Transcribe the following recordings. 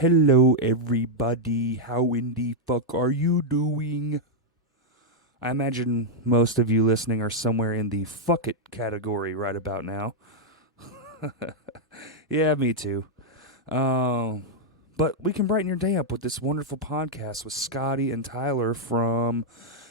Hello, everybody. How in the fuck are you doing? I imagine most of you listening are somewhere in the fuck it category right about now. Yeah, me too. But we can brighten your day up with this wonderful podcast with Scotty and Tyler from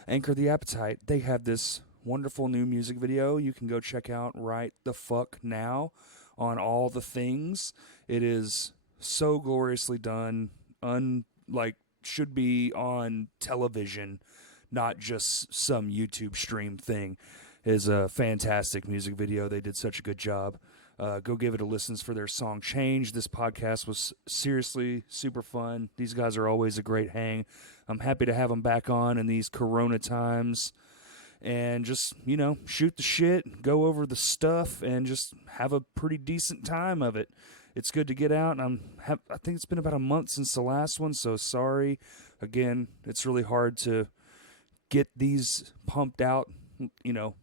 Anchor the Appetite. They have this wonderful new music video you can go check out right the fuck now on all the things. It is so gloriously done, should be on television, not just some YouTube stream thing. It is a fantastic music video. They did such a good job. Go give it a listen for their song Change. This podcast was seriously super fun. These guys are always a great hang. I'm happy to have them back on in these Corona times and just, shoot the shit, go over the stuff, and just have a pretty decent time of it. It's good to get out, and I think it's been about a month since the last one, so sorry. Again, it's really hard to get these pumped out,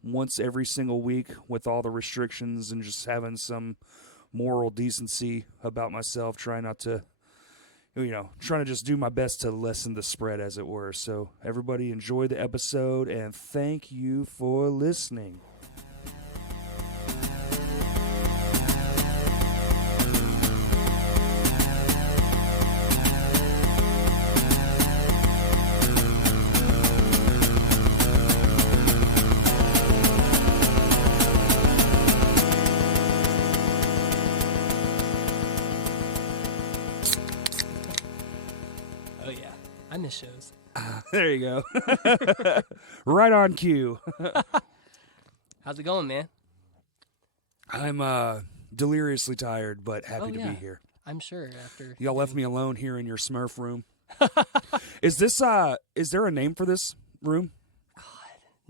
once every single week with all the restrictions and just having some moral decency about myself, trying to just do my best to lessen the spread, as it were. So everybody enjoy the episode, and thank you for listening. I miss shows. There you go. Right on cue. How's it going, man? I'm deliriously tired, but happy to be here. I'm sure after y'all left me alone here in your Smurf room. Is there a name for this room?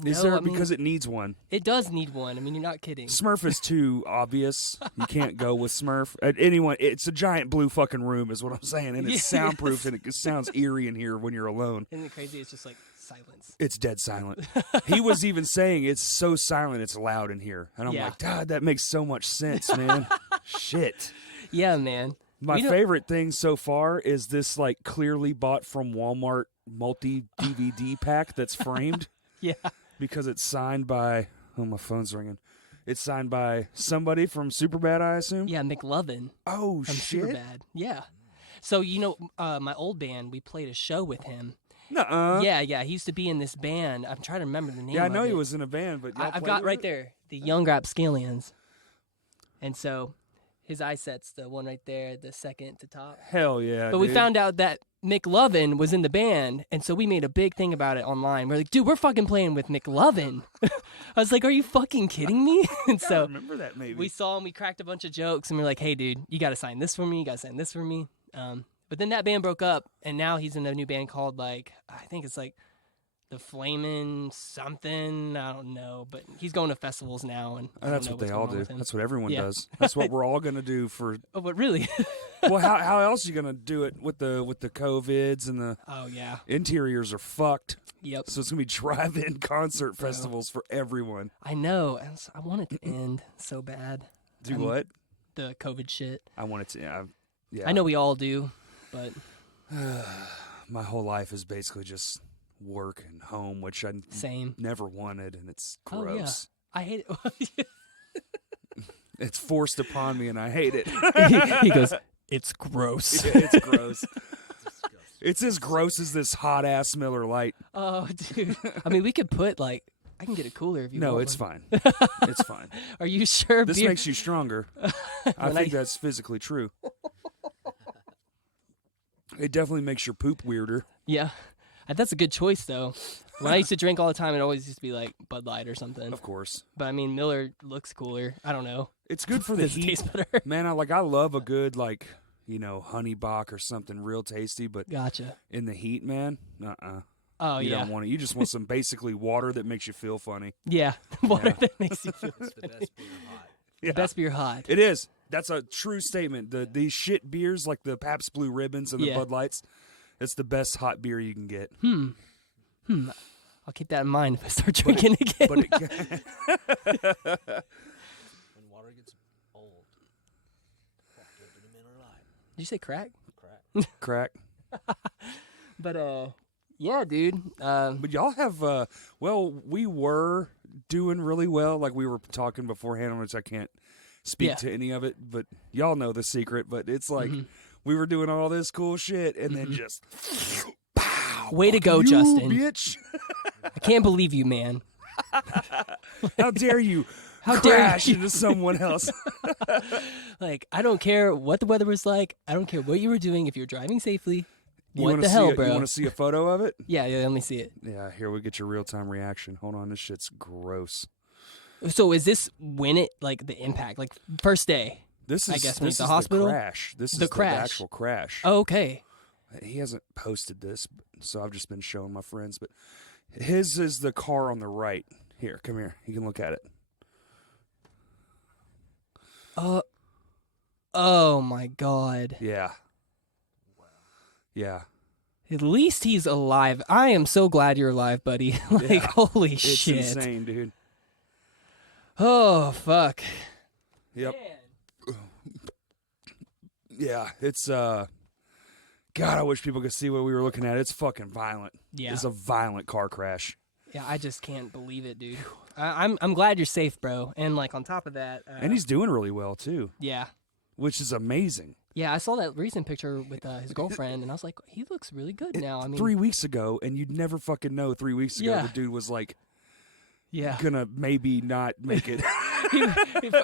Is there? Because it needs one. It does need one. I mean, you're not kidding. Smurf is too obvious. You can't go with Smurf. It's a giant blue fucking room is what I'm saying, and it's soundproof, and it sounds eerie in here when you're alone. Isn't it crazy? It's just like silence. It's dead silent. He was even saying it's so silent it's loud in here. And I'm like, God, that makes so much sense, man. Shit. Yeah, man. My favorite thing so far is this clearly bought from Walmart multi-DVD pack that's framed. Yeah. Because it's signed by, my phone's ringing. It's signed by somebody from Superbad, I assume? Yeah, McLovin. Oh, from shit. Superbad. Yeah. So, my old band, we played a show with him. Nuh-uh. Yeah. He used to be in this band. I'm trying to remember the name of it. Yeah, I know he was in a band, but I've got right there, the Young Rapscallions. And so his eye set's the one right there, the second to top. Hell yeah, But we found out that McLovin was in the band, and so we made a big thing about it online. We're like, dude, we're fucking playing with McLovin. I was like, are you fucking kidding me? And so I remember that maybe. we saw him, we cracked a bunch of jokes, and we're like, hey, dude, you got to sign this for me, you got to sign this for me. But then that band broke up, and now he's in a new band called, I think it's the Flamin' something, I don't know, but he's going to festivals now, and that's what they all do. That's what everyone does. That's what we're all gonna do for. Oh, but really? Well, how else are you gonna do it with the COVIDs and the? Oh yeah. Interiors are fucked. Yep. So it's gonna be drive-in concert festivals for everyone. I know. I want it to end so bad. Do what? The COVID shit. I want it to. Yeah. I know we all do, but my whole life is basically just work and home, which I never wanted, and it's gross. Oh, yeah. I hate it. It's forced upon me, and I hate it. He goes, it's gross. Yeah, it's gross. It's as gross as this hot-ass Miller Lite. Oh, dude. I mean, we could put, I can get a cooler if you want. No, it's fine. It's fine. Are you sure? This makes you stronger. I think that's physically true. It definitely makes your poop weirder. Yeah. That's a good choice, though. When I used to drink all the time, it always used to be Bud Light or something. Of course. But, I mean, Miller looks cooler. I don't know. It's good for the Does heat. It taste better? Man, I love a good, honey Bach or something real tasty, but Gotcha. In the heat, man, Oh, you don't want it. You just want some basically water that makes you feel funny. Yeah. Water that makes you feel It's the best beer hot. Yeah. Best beer hot. It is. That's a true statement. These shit beers like the Pabst Blue Ribbons and the Bud Lights, it's the best hot beer you can get. I'll keep that in mind if I start drinking again. When water gets old, crack it in a Miller Lite. Did you say crack? Crack. crack. But yeah, dude. But y'all have we were doing really well. Like we were talking beforehand, which I can't speak to any of it, but y'all know the secret. But it's like we were doing all this cool shit, and then just pow, way to go, you, Justin. Bitch. I can't believe you, man. How dare you? How dare crash you? into someone else? Like, I don't care what the weather was like. I don't care what you were doing. If you're driving safely, what the hell, bro? You want to see a photo of it? Yeah, let me see it. Yeah, here we get your real time reaction. Hold on, this shit's gross. So is this when it, like, the impact, like, first day? This is, I guess when this it's the is hospital? the crash. This is The crash. the actual crash. Oh, okay. He hasn't posted this, so I've just been showing my friends. But his is the car on the right. Here, come here. You can look at it. Oh my God. Yeah. Yeah. At least he's alive. I am so glad you're alive, buddy. Like, Yeah. holy It's shit. insane, dude. Oh, fuck. Yep. Yeah, it's God, I wish people could see what we were looking at. It's fucking violent. Yeah. It's a violent car crash. Yeah, I just can't believe it, dude. I'm glad you're safe, bro. And, like, on top of that... And he's doing really well, too. Yeah. Which is amazing. Yeah, I saw that recent picture with his girlfriend, and I was like, he looks really good now. I mean, 3 weeks ago, and you'd never fucking know 3 weeks ago the dude was, like, gonna maybe not make it.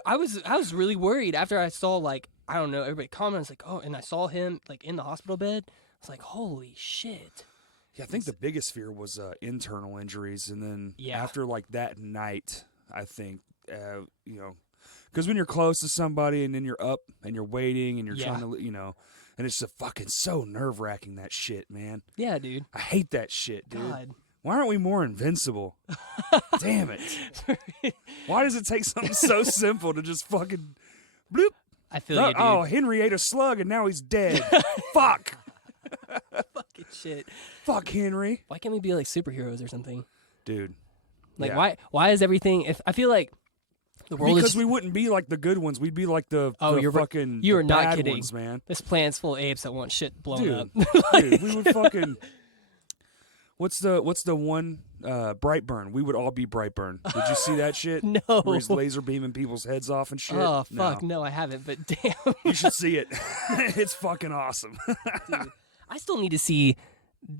I was really worried after I saw, like, I don't know, everybody comments, like, oh, and I saw him, like, in the hospital bed. I was like, holy shit. Yeah, I think the biggest fear was internal injuries, and then after, like, that night, I think, you know, because when you're close to somebody and then you're up and you're waiting and you're trying to, you know, and it's just fucking so nerve-wracking, that shit, man. Yeah, dude. I hate that shit, dude. God. Why aren't we more invincible? Damn it. Why does it take something so simple to just fucking bloop? I feel you, dude. Oh, Henry ate a slug and now he's dead. Fuck. Fucking shit. Fuck Henry. Why can't we be like superheroes or something? Dude. Like, why is everything... If I feel like the world because is... we wouldn't be like the good ones. We'd be like the you're fucking you are the not bad kidding. ones, man. This planet's full of apes that want shit blown up. Dude, we would fucking... What's the one Brightburn? We would all be Brightburn. Did you see that shit? No. Where he's laser beaming people's heads off and shit. Oh fuck, no, I haven't. But damn, you should see it. It's fucking awesome. Dude, I still need to see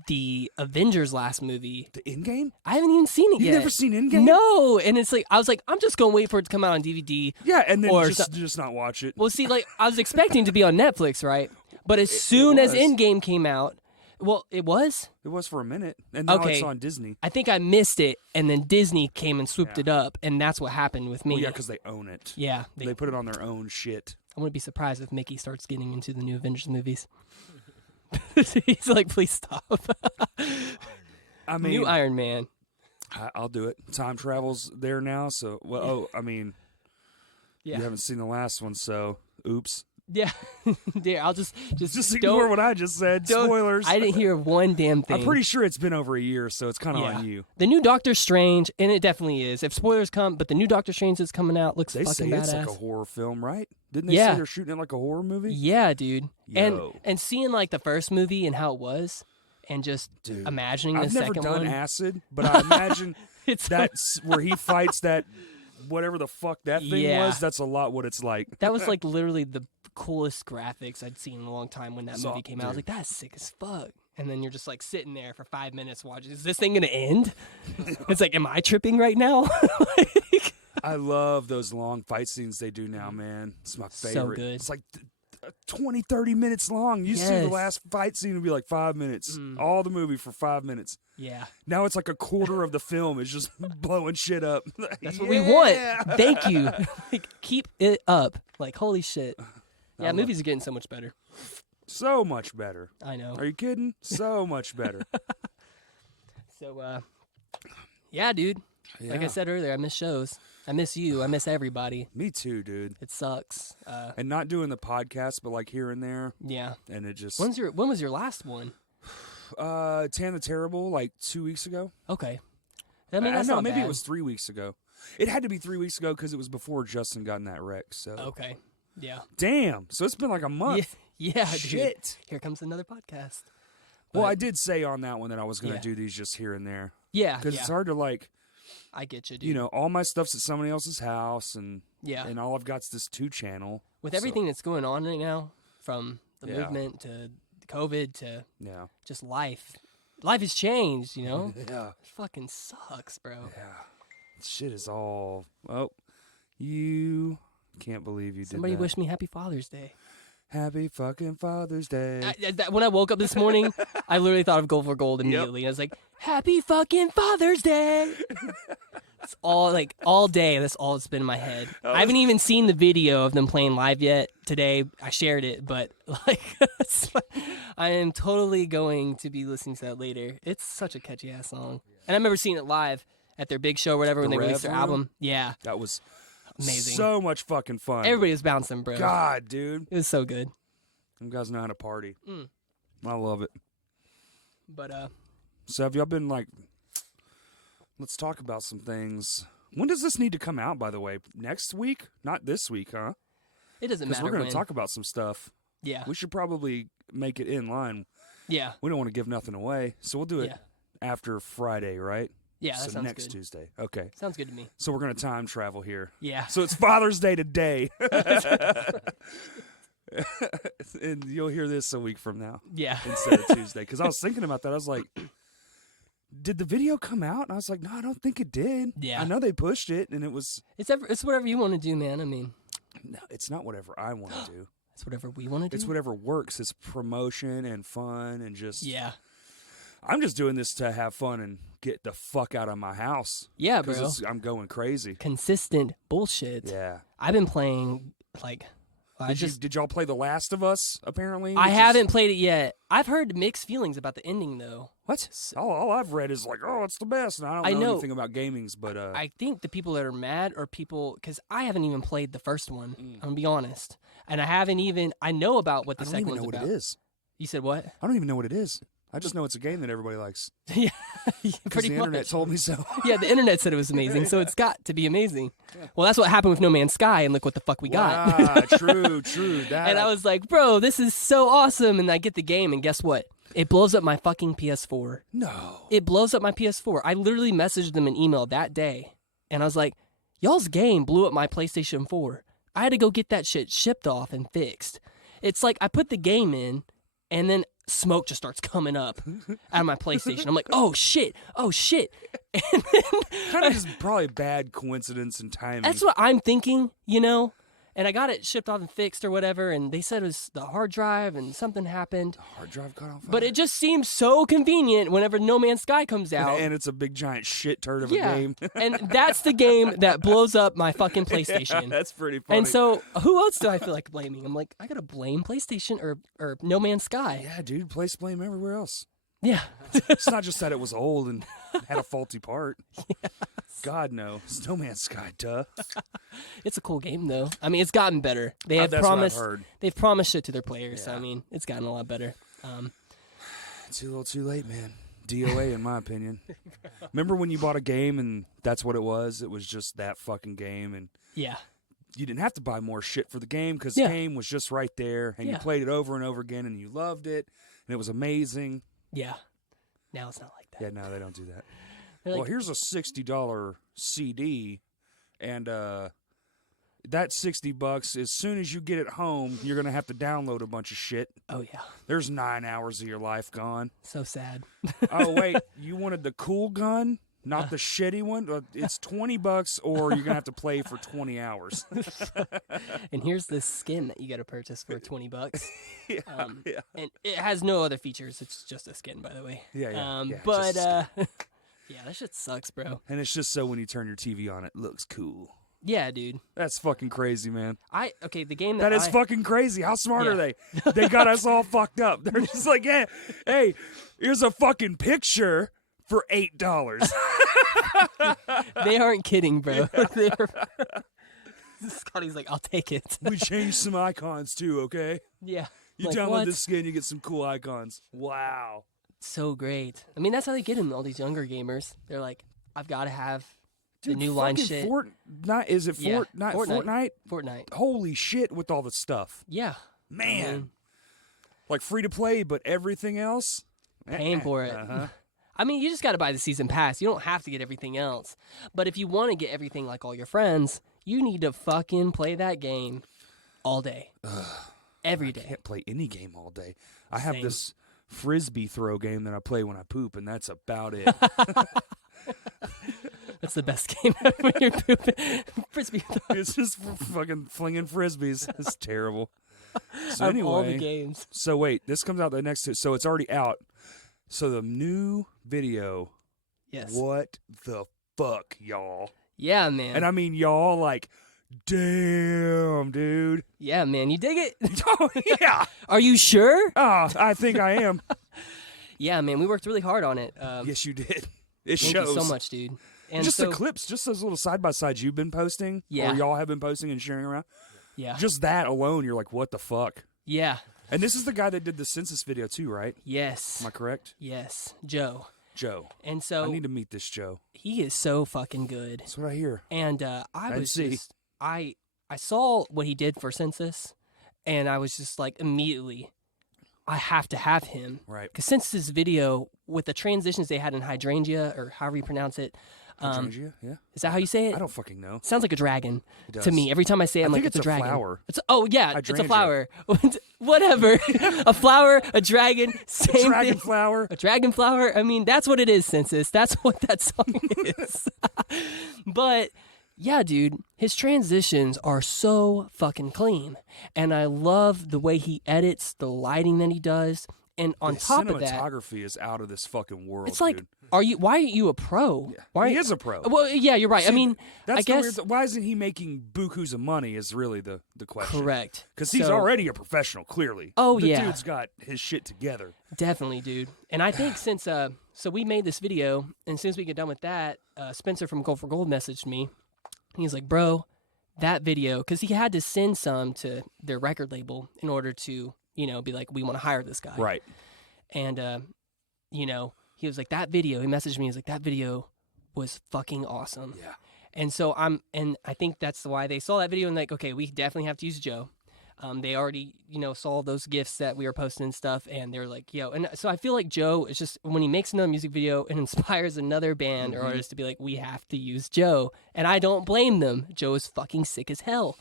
the Avengers last movie. The Endgame? I haven't even seen it yet. You've never seen Endgame? No, and it's like I was like, I'm just gonna wait for it to come out on DVD. Yeah, and then or just not watch it. Well, see, like I was expecting to be on Netflix, right? But as soon as Endgame came out, well, it was. It was for a minute, and now Okay. it's on Disney. I think I missed it, and then Disney came and swooped it up, and that's what happened with me. Well, yeah, because they own it. Yeah, They put it on their own shit. I wouldn't be surprised if Mickey starts getting into the new Avengers movies. He's like, please stop. I mean, New Iron Man. I'll do it. Time travel's there now, so I mean, Yeah, you haven't seen the last one, so oops. yeah. Yeah, I'll just ignore what I just said. Spoilers. I didn't hear one damn thing. I'm pretty sure it's been over a year, so it's kind of on you. The new Doctor Strange, and it definitely is. If spoilers come, but the new Doctor Strange that's coming out looks They fucking say badass. it's like a horror film, right? Didn't they Yeah. say they're shooting it like a horror movie? Yeah, dude. Yo. And seeing like the first movie and how it was, and just Dude, imagining the I've never second done one. acid, but I imagine It's that's where he fights that whatever the fuck that thing Yeah. was. That's a lot what it's like. that was like literally the coolest graphics I'd seen in a long time when that So, movie came out. I was dude. like, that's sick as fuck. And then you're just like sitting there for 5 minutes watching. Is this thing gonna end? It's like, am I tripping right now? Like, I love those long fight scenes they do now, man. It's my So favorite. good. It's like 20, 30 minutes long. You see the Yes. last fight scene would be like 5 minutes. All the movie for 5 minutes. yeah, Now it's like a quarter of the film is just blowing shit up. that's what we want. Thank you. Like, keep it up. Like, holy shit. Yeah, movies are getting so much better. So much better. I know. Are you kidding? So much better. So, yeah, dude. Like I Yeah. said earlier, I miss shows. I miss you. I miss everybody. Me too, dude. It sucks. And not doing the podcast, but like here and there, Yeah. and it just When was your last one? Tan the Terrible, like 2 weeks ago. Okay. I mean, that's know, not maybe bad. it was 3 weeks ago. It had to be 3 weeks ago because it was before Justin got in that wreck. So Okay. Yeah. damn, so it's been like a month. Yeah, Shit. dude. Here comes another podcast. Well, I did say on that one that I was going to Yeah. do these just here and there. Yeah, Because it's hard to, like, I get you, dude. all my stuff's at somebody else's house, and Yeah. and all I've got's this 2-channel. With everything that's going on right now, from the Yeah. movement to COVID to Yeah. just life has changed, Yeah. It fucking sucks, bro. Yeah. Shit is all... Oh, you can't believe you Somebody did that. wish me Happy Father's Day. Happy fucking Father's Day. When I woke up this morning, I literally thought of Gold for Gold immediately. I was like, Happy fucking Father's Day. It's all day. That's all it's been in my head. I haven't even seen the video of them playing live yet. Today, I shared it, but I am totally going to be listening to that later. It's such a catchy ass song, and I remember seeing it live at their big show, or whatever, when they released their Rev album. Yeah, That was amazing. so much fucking fun. Everybody was bouncing, bro. God, dude. It was so good. Them guys know how to party. Mm. I love it. But So have y'all been like... Let's talk about some things. When does this need to come out, by the way? Next week? Not this week, huh? it doesn't Because matter we're going when. to talk about some stuff. Yeah, We should probably make it in line. yeah, We don't want to give nothing away. So we'll do it yeah, after Friday, right? yeah. That So sounds next good. Tuesday. Okay. Sounds good to me. So we're going to time travel here. Yeah. So it's Father's Day today. And you'll hear this a week from now Yeah. instead of Tuesday. Because I was thinking about that. I was like, did the video come out? And I was like, no, I don't think it did. Yeah. I know they pushed it, and it was... It's whatever you want to do, man. I mean, No, it's not whatever I want to do. it's whatever we want to do. It's whatever works. It's promotion and fun and just... Yeah. I'm just doing this to have fun and get the fuck out of my house. Yeah, bro. Because I'm going crazy. Consistent bullshit. Yeah. I've been playing Did y'all play The Last of Us, apparently? I Which is- haven't played it yet. I've heard mixed feelings about the ending, though. What? All I've read is like, oh, it's the best. And I don't know anything about gamings, but... I think the people that are mad are people, because I haven't even played the first one. I'm going to be honest. And I know about what the I don't second even know one's what about. it is. You said what? I don't even know what it is. I just know it's a game that everybody likes. Yeah, Because pretty the much. internet told me so. Yeah, the internet said it was amazing, so it's got to be amazing. Well, that's what happened with No Man's Sky, and look what the fuck we got. Ah, true. That. And I was like, bro, this is so awesome. And I get the game, and guess what? It blows up my fucking PS4. No. It blows up my PS4. I literally messaged them an email that day, and I was like, y'all's game blew up my PlayStation 4. I had to go get that shit shipped off and fixed. It's like I put the game in, and then smoke just starts coming up out of my PlayStation. I'm like, oh shit. And then Kind of just probably bad coincidence and timing. that's what I'm thinking, And I got it shipped off and fixed or whatever, and they said it was the hard drive and something happened. Hard drive caught on fire. But it just seems so convenient whenever No Man's Sky comes out. And it's a big giant shit turd of yeah. a game. And that's the game that blows up my fucking PlayStation. Yeah, that's pretty funny. And so who else do I feel like blaming? I'm like, I gotta blame PlayStation or No Man's Sky. Yeah, dude, place blame everywhere else. Yeah. It's not just that it was old and had a faulty part. Yes. God, no. It's No Man's Sky, duh. It's a cool game though. I mean, it's gotten better. They have That's what I've promised heard. they've promised shit to their players. So, Yeah. I mean, it's gotten a lot better. Too little, too late, man. DOA, in my opinion. Remember when you bought a game and that's what it was? It was just that fucking game, and Yeah. you didn't have to buy more shit for the game because Yeah. the game was just right there, and you Yeah. played it over and over again, and you loved it, and it was amazing. Yeah. Now it's not like that. Yeah, no, they don't do that. They're Well, like, here's a $60 CD, and that $60, as soon as you get it home, you're going to have to download a bunch of shit. oh yeah. There's 9 hours of your life gone. So sad. Oh, wait, you wanted the cool gun, not the shitty one? It's $20, or you're going to have to play for 20 hours. And here's this skin that you got to purchase for $20. Yeah. And it has no other features. It's just a skin, by the way. Yeah, But just a yeah, that shit sucks, bro. And it's just so when you turn your TV on, it looks cool. Yeah, dude. That's fucking crazy, man. The game That is fucking crazy. How smart are Yeah. they? They got us all fucked up. They're just like, yeah, hey, here's a fucking picture for $8. They aren't kidding, bro. Scotty's like, I'll take it. We changed some icons too, okay? Yeah. You Like, download what? this skin, you get some cool icons. Wow. So great. I mean, that's how they get in all these younger gamers. They're like, I've got to have the Dude, new line fucking shit. Fortnite, is it Yeah, Fortnite? Fortnite. Fortnite? Fortnite. Holy shit with all the stuff. Yeah. Man. I mean, Like free to play, but everything else? Paying for it. Uh-huh. I mean, you just got to buy the season pass. You don't have to get everything else. But if you want to get everything like all your friends, you need to fucking play that game all day. Every day. I can't play any game all day. I have Same. this frisbee throw game that I play when I poop, and that's about it. That's the best game when you're pooping. Frisbee throw. It's just fucking flinging frisbees. It's terrible. So Of anyway, all the games. so wait, this comes out the next. So it's already out. So the new video. Yes. What the fuck, y'all? Yeah, man. And I mean y'all like, damn, dude. Yeah, man. You dig it? Oh yeah. Are you sure? Oh, I think I am. Yeah, man. We worked really hard on it. Yes, you did. It Thank shows you so much, dude. And just so, the clips, just those little side by sides you've been posting, Yeah. or y'all have been posting and sharing around. Yeah. Just that alone, you're like, what the fuck? Yeah. And this is the guy that did the census video too, right? Yes. Am I correct? Yes. Joe. Joe. And I so need to meet this Joe. he is so fucking good. That's what I hear. And I was see. just I saw what he did for census, and I was just like immediately, I have to have him. Right. Because census video with the transitions they had in hydrangea, or however you pronounce it, Hydrangea? Yeah. is that how you say it? I don't fucking know. Sounds like a dragon It does. to me. Every time I say it, I'm I like, think it's it's a a dragon. flower. It's yeah, it's a Hydrangea. flower. Whatever. A flower, a dragon, same Dragon thing. flower. A dragon flower. I mean, that's what it is, census. That's what that song is. But yeah, dude, his transitions are so fucking clean. And I love the way he edits, the lighting that he does. And on The top of that, cinematography is out of this fucking world. it's like, dude. why aren't you a pro? Yeah. Why He is a pro. Well, yeah, you're right. I See, mean, That's I guess the weird, why isn't he making bukus of money is really the question. correct. Because he's So- already a professional, clearly. Oh, the yeah. dude's got his shit together. Definitely, dude. And I think since so we made this video, and as soon as we get done with that, Spencer from Gold for Gold messaged me. He's like, "Bro, that video," because he had to send some to their record label in order to, be like, "We want to hire this guy." Right. And he was like, "That video." He messaged me. He was like, "That video was fucking awesome." Yeah. And so I think that's why they saw that video and like, okay, we definitely have to use Joe. They already, saw those gifts that we were posting and stuff, and they're like, yo. And so I feel like Joe is just, when he makes another music video, it inspires another band or artist to be like, we have to use Joe. And I don't blame them. Joe is fucking sick as hell.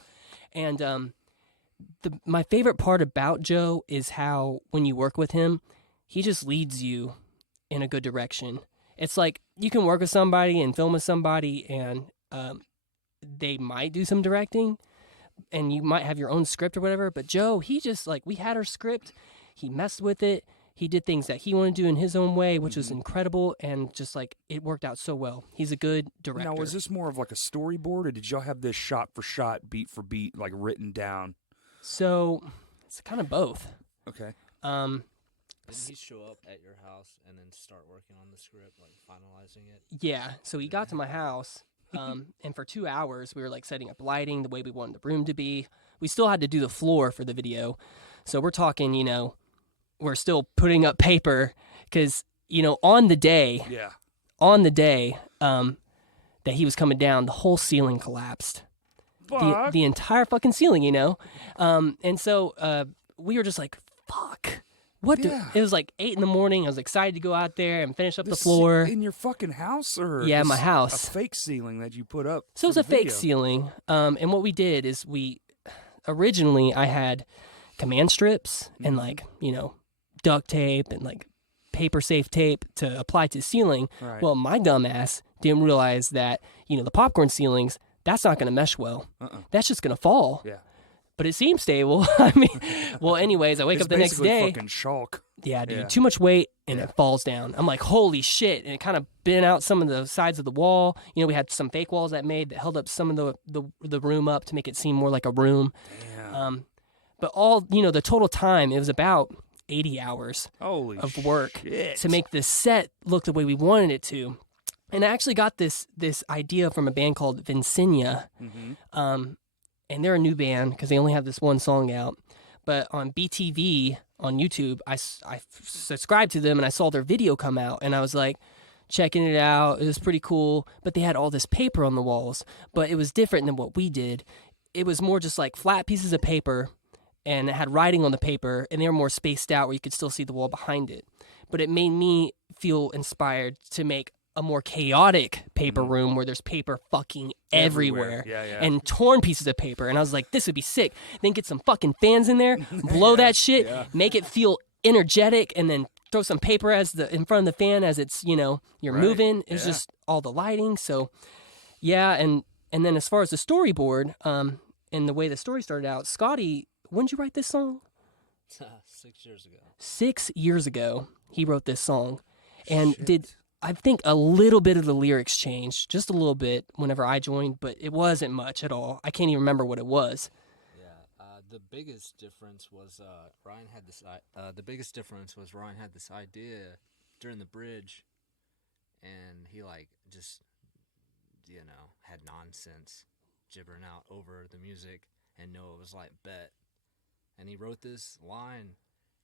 And my favorite part about Joe is how when you work with him, he just leads you in a good direction. It's like you can work with somebody and film with somebody, and they might do some directing, and you might have your own script or whatever. But Joe, he just we had our script, he messed with it, he did things that he wanted to do in his own way, which was incredible, and just it worked out so well. He's a good director. Now, was this more of like a storyboard, or did y'all have this shot for shot, beat for beat, written down? So it's kind of both. Okay. Didn't he show up at your house and then start working on the script, finalizing it? Yeah, so he got to my house, and for 2 hours we were setting up lighting the way we wanted the room to be. We still had to do the floor for the video, so we're talking, we're still putting up paper because on the day that he was coming down, the whole ceiling collapsed. The entire fucking ceiling, and so we were just like, fuck. What Yeah. It was 8 a.m. I was excited to go out there and finish up the floor. In your fucking house, or Yeah, just my house. a fake ceiling that you put up. So it was for a the fake video? ceiling. And what we did is originally I had command strips and duct tape and paper safe tape to apply to the ceiling. Right. Well, my dumbass didn't realize that, the popcorn ceilings, that's not going to mesh well. That's just going to fall. Yeah. But it seems stable. I mean, well, anyways, I wake It's up the next basically day. fucking chalk. Yeah, dude, Yeah. too much weight and it falls down. I'm like, holy shit. And it kind of bent out some of the sides of the wall. We had some fake walls that held up some of the room up to make it seem more like a room. Damn. But all, the total time, it was about 80 hours Holy of work shit. to make this set look the way we wanted it to. And I actually got this idea from a band called Vincinia. And they're a new band because they only have this one song out. But on BTV on YouTube, I subscribed to them and I saw their video come out. And I was checking it out. It was pretty cool. But they had all this paper on the walls. But it was different than what we did. It was more just flat pieces of paper and it had writing on the paper, and they were more spaced out where you could still see the wall behind it. But it made me feel inspired to make a more chaotic paper room where there's paper fucking everywhere. Yeah. And torn pieces of paper. And I was like, this would be sick. Then get some fucking fans in there, blow that shit, make it feel energetic, and then throw some paper in front of the fan as it's, you're moving. It's just all the lighting. So, yeah. And then as far as the storyboard, and the way the story started out, Scotty, when did you write this song? 6 years ago. 6 years ago, he wrote this song. And I think a little bit of the lyrics changed, just a little bit whenever I joined, but it wasn't much at all. I can't even remember what it was. Yeah, the biggest difference was Ryan had this. Ryan had this idea during the bridge, and he just had nonsense gibbering out over the music, and Noah was like, bet, and he wrote this line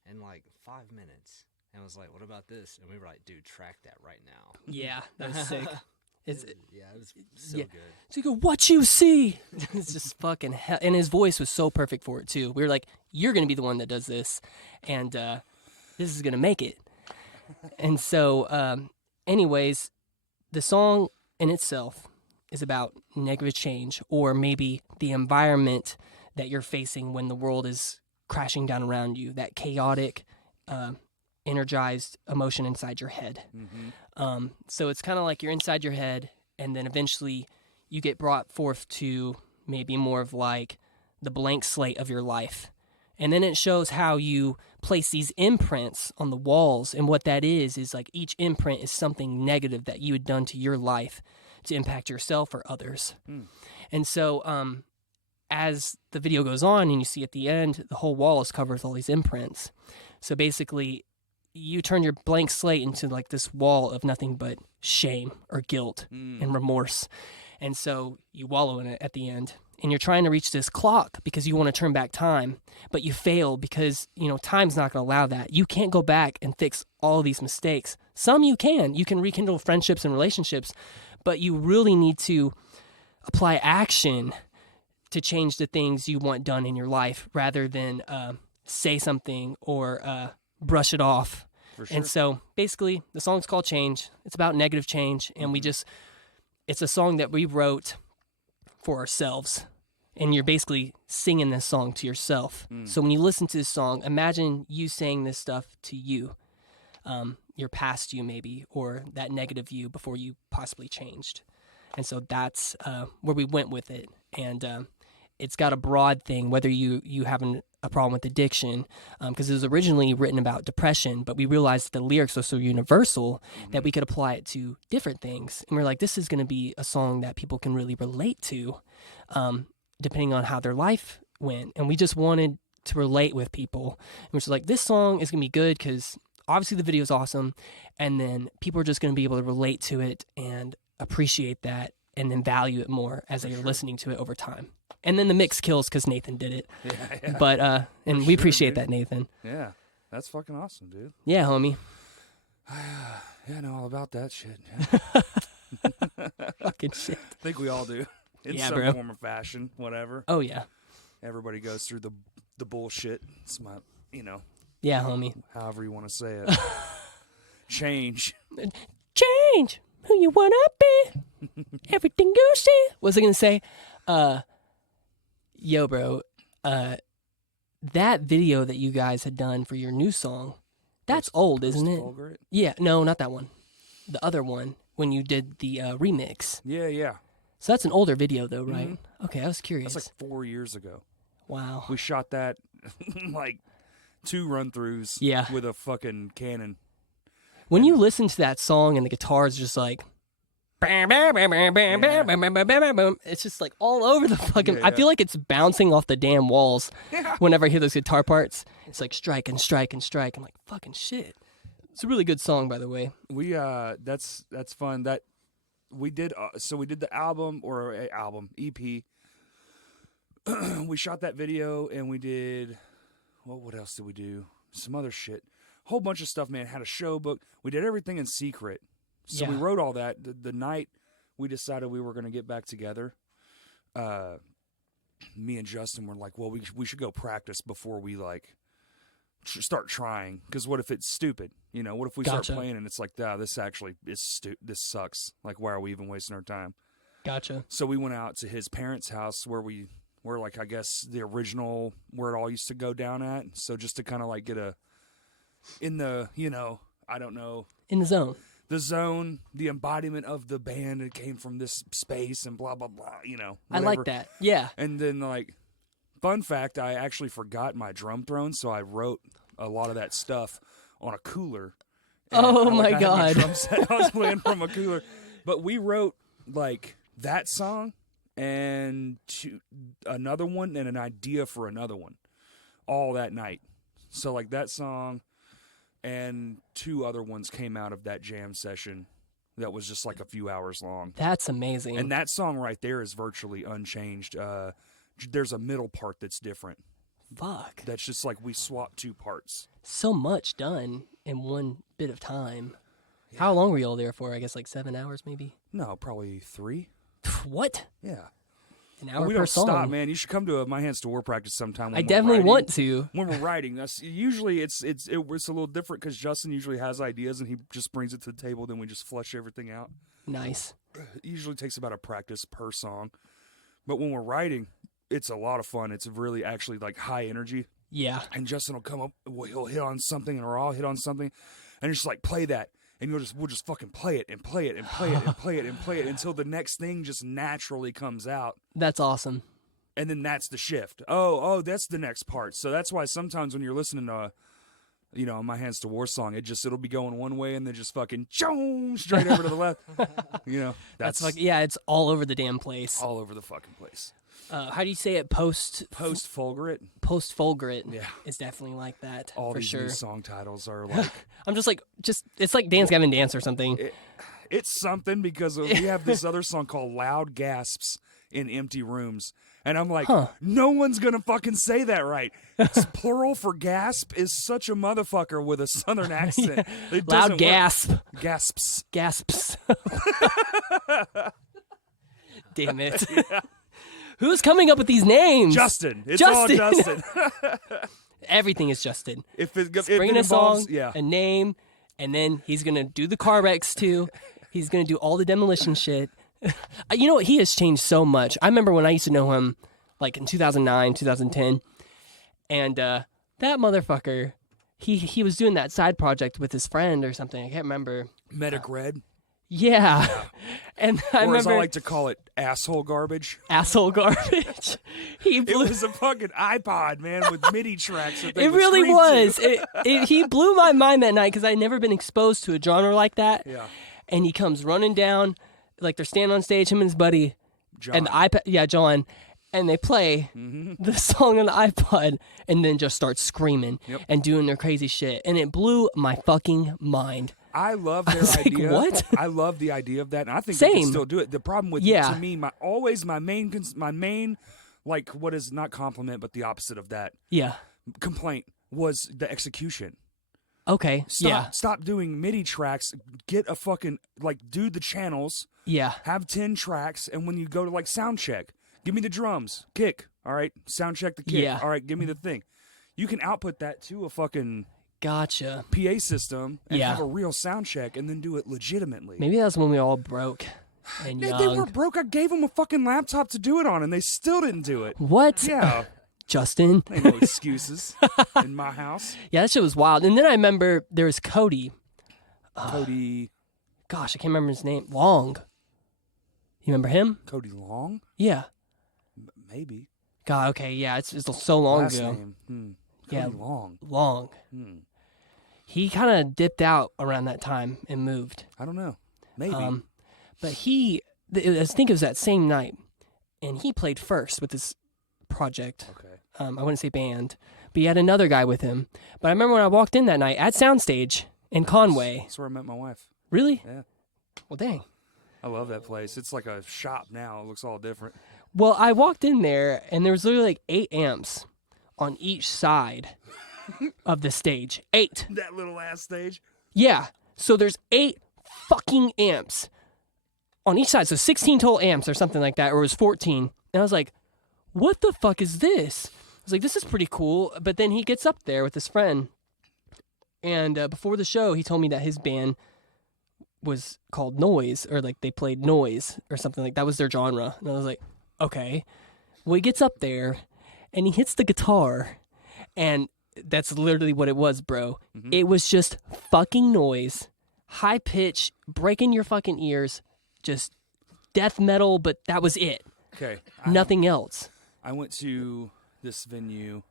in 5 minutes. And was like, what about this? And we were like, dude, track that right now. Yeah, that was sick. It was so good. So you go, what you see? It's just fucking hell. And his voice was so perfect for it, too. We were like, you're going to be the one that does this. And this is going to make it. And so, anyways, the song in itself is about negative change, or maybe the environment that you're facing when the world is crashing down around you, that chaotic, energized emotion inside your head. So it's kind of like you're inside your head, and then eventually you get brought forth to maybe more of like the blank slate of your life. And then it shows how you place these imprints on the walls, and what that is like each imprint is something negative that you had done to your life to impact yourself or others. And so as the video goes on and you see at the end, the whole wall is covered with all these imprints. So basically, you turn your blank slate into like this wall of nothing but shame or guilt and remorse. And so you wallow in it at the end, and you're trying to reach this clock because you want to turn back time, but you fail because, time's not going to allow that. You can't go back and fix all these mistakes. Some you can rekindle friendships and relationships, but you really need to apply action to change the things you want done in your life rather than say something or brush it off. For sure. And so basically the song's called Change. It's about negative change. And it's a song that we wrote for ourselves. And you're basically singing this song to yourself. So when you listen to this song, imagine you saying this stuff to you, your past you maybe, or that negative you before you possibly changed. And so that's where we went with it. And it's got a broad thing, whether you have a problem with addiction, because it was originally written about depression, but we realized that the lyrics are so universal that we could apply it to different things. And we're like, this is going to be a song that people can really relate to, depending on how their life went. And we just wanted to relate with people. And we're just like, this song is going to be good because obviously the video is awesome, and then people are just going to be able to relate to it and appreciate that, and then value it more as they're listening to it over time. And then the mix kills because Nathan did it. Yeah. But and we appreciate that, Nathan. Yeah, that's fucking awesome, dude. Yeah, homie. Yeah, I know all about that shit. Fucking shit. I think we all do. In Yeah, some bro. form or fashion, whatever. Oh yeah. Everybody goes through the bullshit. It's my, Yeah, homie. however you want to say it. Change. Change who you wanna be. Everything you see. What was I gonna say? Yo, bro. That video that you guys had done for your new song, that's old, isn't it? Vulgar? Yeah, no, not that one. The other one, when you did the remix. Yeah. So that's an older video, though, right? Okay, I was curious. That's like 4 years ago. Wow. We shot that like 2 run-throughs Yeah. with a fucking Canon. When you listen to that song and the guitar is just like, bam, bam, bam, bam, bam, bam, bam, bam, bam, bam, bam, it's just like all over the fucking. Yeah. I feel like it's bouncing off the damn walls. Yeah. Whenever I hear those guitar parts, it's like strike and strike and strike. I'm like, fucking shit. It's a really good song, by the way. We that's fun. That we did. So we did the album or EP. We shot that video and we did. What else did we do? Some other shit. Whole bunch of stuff, man. Had a show book. We did everything in secret. So we wrote all that the night we decided we were going to get back together. me and Justin were like, well, we should go practice before we like start trying, because what if it's stupid? You know, what if we start playing and it's like, this actually is this sucks. Like, why are we even wasting our time? Gotcha. So we went out to his parents' house where like, I guess the original where it all used to go down at. So just to kind of like get in the, you know, I don't know. In the zone. The zone, the embodiment of the band, it came from this space and blah, blah, blah, you know. Whatever. I like that. Yeah. And then, like, fun fact, I actually forgot my drum throne, so I wrote a lot of that stuff on a cooler. Oh, my God. My drum set I was playing from a cooler. But we wrote, like, that song and another one and an idea for another one all that night. So, like, that song and 2 other ones came out of that jam session that was just like a few hours long. That's amazing. And that song right there is virtually unchanged. There's a middle part that's different. Fuck. That's just like we swapped 2 parts. So much done in one bit of time. Yeah. How long were you all there for? I guess like 7 hours maybe? No, probably 3. What? Yeah. An hour we per don't song. Stop, man. You should come to My Hands to War practice sometime. I definitely want to. When we're writing, that's usually it's a little different because Justin usually has ideas and he just brings it to the table. Then we just flesh everything out. Nice. It usually takes about a practice per song, but when we're writing, it's a lot of fun. It's really actually like high energy. Yeah. And Justin will come up, he'll hit on something, or I'll hit on something, and it's just like play that. And we'll just fucking play it and play it and play it and play it and play it until the next thing just naturally comes out. That's awesome. And then that's the shift. Oh, that's the next part. So that's why sometimes when you're listening to, you know, My Hands to War song, it'll be going one way and then just fucking straight over to the left. You know, that's like, yeah, it's all over the damn place. All over the fucking place. How do you say it? Post-fulgurate? Post-fulgurate. Yeah. It's definitely like that. All for these sure. new song titles are like... I'm just like, it's like Dance Gavin Dance or something. It's something because we have this other song called Loud Gasps in Empty Rooms. And I'm like, no one's going to fucking say that right. It's plural for gasp is such a motherfucker with a southern accent. Yeah. Loud gasp. Work. Gasps. Gasps. Damn it. Yeah. Who's coming up with these names? Justin. It's all Justin. Everything is Justin. If it bringing a involves, song, a name, and then he's going to do the car wrecks too. He's going to do all the demolition shit. You know what? He has changed so much. I remember when I used to know him, like in 2009, 2010, and that motherfucker, he was doing that side project with his friend or something. I can't remember. Medic Red. Yeah. And I remember, as I like to call it, asshole garbage. Asshole garbage. It was a fucking iPod, man, with MIDI tracks. It really was. He blew my mind that night because I'd never been exposed to a genre like that. Yeah. And he comes running down, like they're standing on stage, him and his buddy. John. And the iPad, John. And they play the song on the iPod and then just start screaming and doing their crazy shit. And it blew my fucking mind. I love their idea. Like, what? I love the idea of that, and I think they can still do it. The problem with to me, my main like what is not compliment, but the opposite of that. Yeah. Complaint was the execution. Okay. Stop doing MIDI tracks. Get a fucking do the channels. Yeah. Have 10 tracks, and when you go to sound check, give me the drums, kick. All right, sound check the kick. Yeah. All right, give me the thing. You can output that to a fucking. Gotcha. PA system and have a real sound check and then do it legitimately. Maybe that's when we all broke and young. They were broke. I gave them a fucking laptop to do it on and they still didn't do it. What? Yeah. Justin. Ain't no excuses in my house. Yeah, that shit was wild. And then I remember there was Cody. Cody. Gosh, I can't remember his name. Long. You remember him? Cody Long? Yeah. Maybe. God, okay, yeah, it's so long Last ago. name. Cody Long. Long. He kind of dipped out around that time and moved. I don't know. Maybe. But I think it was that same night, and he played first with his project. Okay. I wouldn't say band, but he had another guy with him. But I remember when I walked in that night at Soundstage in Conway. That's where I met my wife. Really? Yeah. Well, dang. I love that place. It's like a shop now. It looks all different. Well, I walked in there, and there was literally 8 amps on each side of the stage. 8. That little ass stage? Yeah. So there's 8 fucking amps on each side. So 16 total amps or something like that, or it was 14. And I was like, what the fuck is this? I was like, this is pretty cool. But then he gets up there with his friend. And before the show, he told me that his band was called Noise, or like they played noise or something like that was their genre. And I was like, okay. Well, he gets up there and he hits the guitar, and that's literally what it was, bro. Mm-hmm. It was just fucking noise, high pitch, breaking your fucking ears, just death metal, but that was it. Okay. Nothing else. I went to this venue,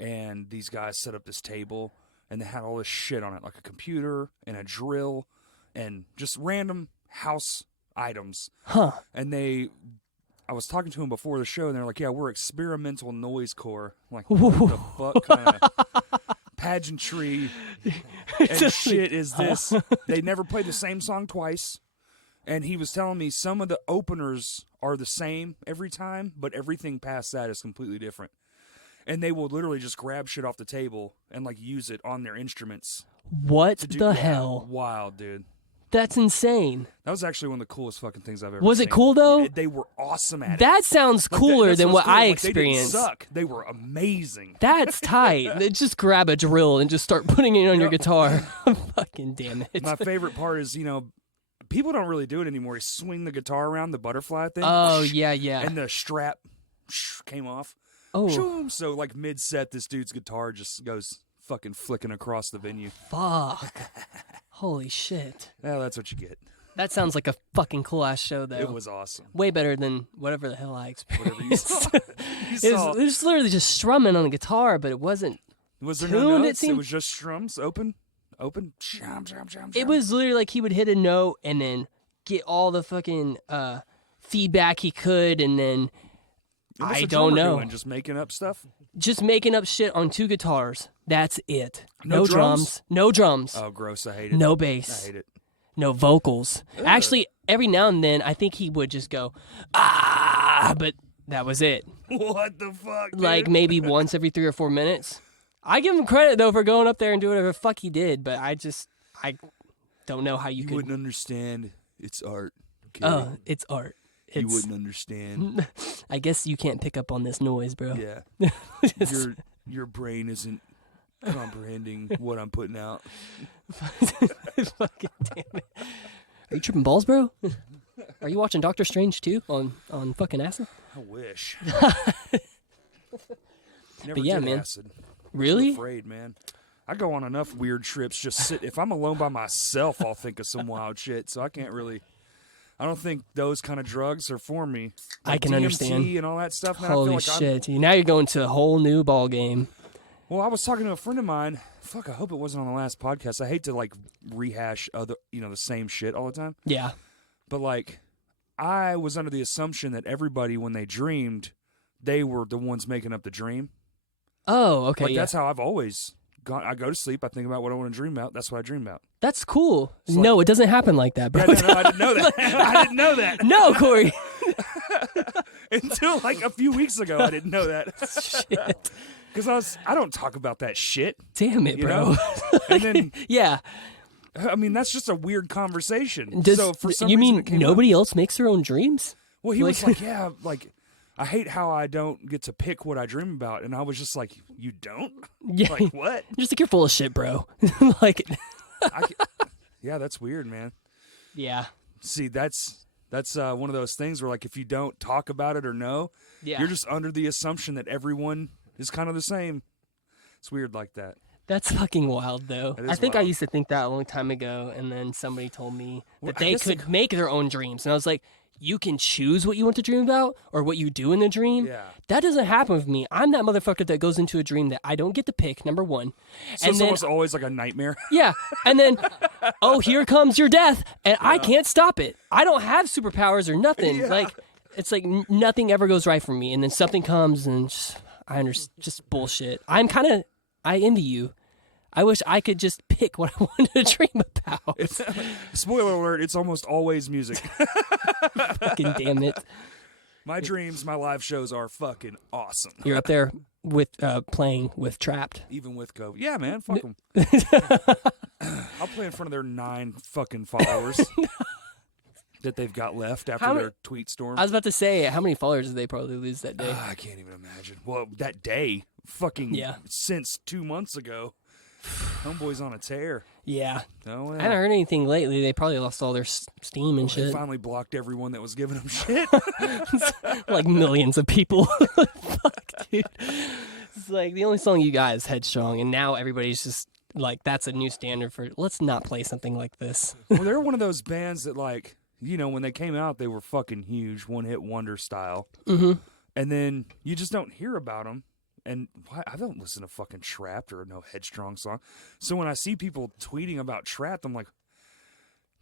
and these guys set up this table, and they had all this shit on it, like a computer and a drill and just random house items. Huh. And I was talking to them before the show, and they're like, yeah, we're experimental noisecore. I'm like, what the fuck kind of pageantry and shit is this? They never played the same song twice. And he was telling me some of the openers are the same every time, but everything past that is completely different. And they will literally just grab shit off the table and like use it on their instruments. What the hell? Wild, dude. That's insane. That was actually one of the coolest fucking things I've ever Was seen. it cool, though? They were awesome at it. That sounds cooler that's than what's what cool. I Like, experienced. They didn't suck. They were amazing. That's tight. They just grab a drill and just start putting it on your guitar. Fucking damn it. My favorite part is, people don't really do it anymore. You swing the guitar around, the butterfly thing. Oh, yeah. And the strap came off. Oh, So, like, mid-set, this dude's guitar just goes fucking flicking across the venue. fuck. Holy shit. Yeah, that's what you get. That sounds like a fucking cool-ass show, though. It was awesome. Way better than whatever the hell I Whatever you experienced. saw. It was literally just strumming on the guitar, but it wasn't. Was there tuned, no it notes? It seemed- was just strums, open. Sham. It was literally like he would hit a note and then get all the fucking feedback he could, and then What's I the don't drummer know. doing? Just making up stuff? Just making up shit on 2 guitars. That's it. No No drums? No drums. Oh, gross. I hate it. No I bass. hate it. No vocals. Actually, every now and then, I think he would just go, but that was it. What the fuck, dude? Like maybe once every 3 or 4 minutes. I give him credit, though, for going up there and doing whatever the fuck he did, but I don't know how you You could. wouldn't understand. It's art. Okay? Oh, it's art. You wouldn't understand. I guess you can't pick up on this noise, bro. Yeah. Your brain isn't comprehending what I'm putting out. Fucking damn it. Are you tripping balls, bro? Are you watching Doctor Strange too on fucking acid? I wish. Never But yeah, did man. acid. Really? I'm afraid, man. I go on enough weird trips. Just sit. If I'm alone by myself, I'll think of some wild shit. So I can't really. I don't think those kind of drugs are for me. I can DMT understand. and all that stuff. Man, I Holy feel like shit! Now you're going to a whole new ball game. Well, I was talking to a friend of mine. Fuck, I hope it wasn't on the last podcast. I hate to like rehash the same shit all the time. Yeah. But like, I was under the assumption that everybody, when they dreamed, they were the ones making up the dream. Oh, okay. Like Yeah. that's how I've always gone. I go to sleep. I think about what I want to dream about. That's what I dream about. That's cool. It's No, it doesn't happen like that, bro. Yeah, no, I didn't know that. I didn't know that. No, Corey. Until like a few weeks ago, I didn't know that. Shit. Because I don't talk about that shit. Damn it, You bro. know? And then, Yeah. I mean, that's just a weird conversation. Does, so for some you reason mean it came nobody else makes their own dreams? Well, he was Like- like, yeah, like, I hate how I don't get to pick what I dream about. And I was just like, you don't? Yeah. Like, what? Just like you're full of shit, bro. Like, Yeah, that's weird, man. yeah. See, that's one of those things where, like, if you don't talk about it or know, Yeah. you're just under the assumption that everyone is kind of the same. It's weird like that. That's fucking wild, though. It is I think I wild. used to think that a long time ago, and then somebody told me Well, that I they guess could make their own dreams. And I was like, you can choose what you want to dream about or what you do in the dream. Yeah. That doesn't happen with me. I'm that motherfucker that goes into a dream that I don't get to pick, number one. So and it's then, almost always like a nightmare. yeah. And then, oh, here comes your death, and I can't stop it. I don't have superpowers or nothing. Yeah. Like, it's like nothing ever goes right for me. And then something comes, and just bullshit. I envy you. I wish I could just pick what I wanted to dream about. Spoiler alert, it's almost always music. Fucking damn it. My dreams, my live shows are fucking awesome. You're up there with playing with Trapped. Even with COVID. Yeah, man, fuck them. I'll play in front of their 9 fucking followers. that they've got left after How ma- their tweet storm. I was about to say, how many followers did they probably lose that day? I can't even imagine. Well, that day, fucking Yeah. since 2 months ago, homeboy's on a tear. Yeah. Oh, I haven't heard anything lately. They probably lost all their steam and They shit. finally blocked everyone that was giving them shit. Like millions of people. Fuck, dude. It's like the only song you got is Headstrong, and now everybody's just like, that's a new standard for, let's not play something like this. Well, they're one of those bands that, like, you know, when they came out, they were fucking huge, one-hit wonder style. Mm-hmm. And then you just don't hear about them. And I don't listen to fucking Trapped or no Headstrong song. So when I see people tweeting about Trapped, I'm like,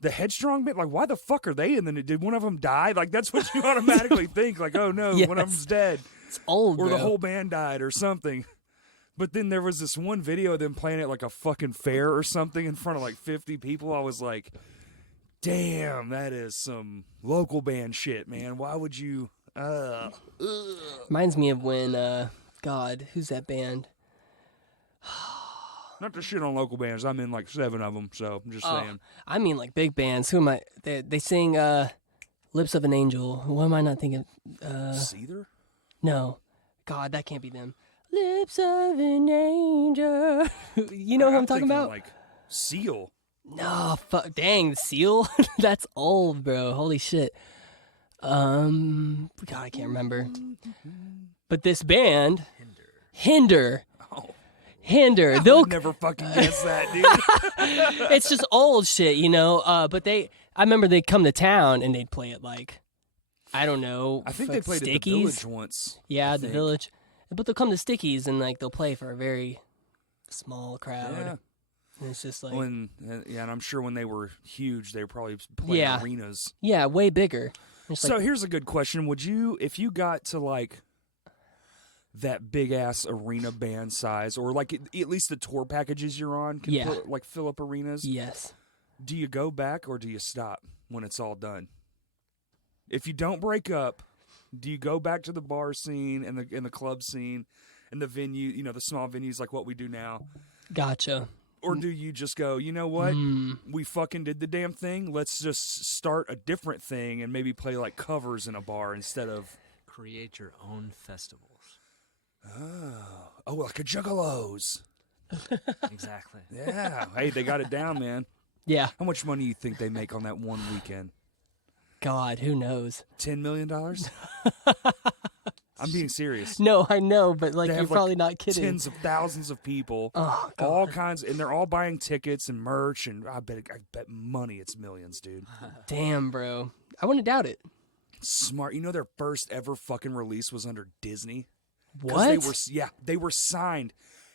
the Headstrong bit? Like, why the fuck are they? And then did one of them die? Like, that's what you automatically think. Like, oh, no, Yes. one of them's dead. It's old, Or bro. the whole band died or something. But then there was this one video of them playing at like a fucking fair or something in front of like 50 people. I was like, damn, that is some local band shit, man. Why would you... Reminds me of when, God, who's that band? Not to shit on local bands. I'm in like 7 of them, so I'm just saying. I mean, like big bands. Who am I? They sing "Lips of an Angel." Who am I not thinking? Seether? No, God, that can't be them. Lips of an Angel. You know who I'm talking thinking about? Like Seal. No, fuck, dang, the Seal. That's old, bro. Holy shit. God, I can't remember. But this band, Hinder. Oh, Hinder. I They'll would never fucking guess that, dude. it's just old shit, you know. But I remember they'd come to town and they'd play it like, I don't know. I think like they played at the Stickies. Village once. Yeah, I the think. Village. But they'll come to Stickies and like they'll play for a very small crowd. Yeah. And it's just like, And I'm sure when they were huge, they were probably playing Yeah. arenas. yeah, way bigger. It's So like, here's a good question. Would you, if you got to like that big ass arena band size, or like at least the tour packages you're on can Yeah. put, like fill up arenas, yes. do you go back or do you stop when it's all done? If you don't break up, do you go back to the bar scene and the club scene and the venue, you know, the small venues like what we do now? Gotcha. Or do you just go, you know what? Mm. We fucking did the damn thing. Let's just start a different thing and maybe play like covers in a bar instead of... Create your own festivals. Oh, like a Juggalos. Exactly. Yeah. Hey, they got it down, man. Yeah. How much money do you think they make on that one weekend? God, who knows? $10 million? I'm being serious. No, I know, but like They you're have, like, probably not kidding. Tens of thousands of people, Oh, God. all kinds, and they're all buying tickets and merch, and I bet money it's millions, dude. Damn, bro. I wouldn't doubt it. Smart. You know their first ever fucking release was under Disney? 'Cause What? They were signed,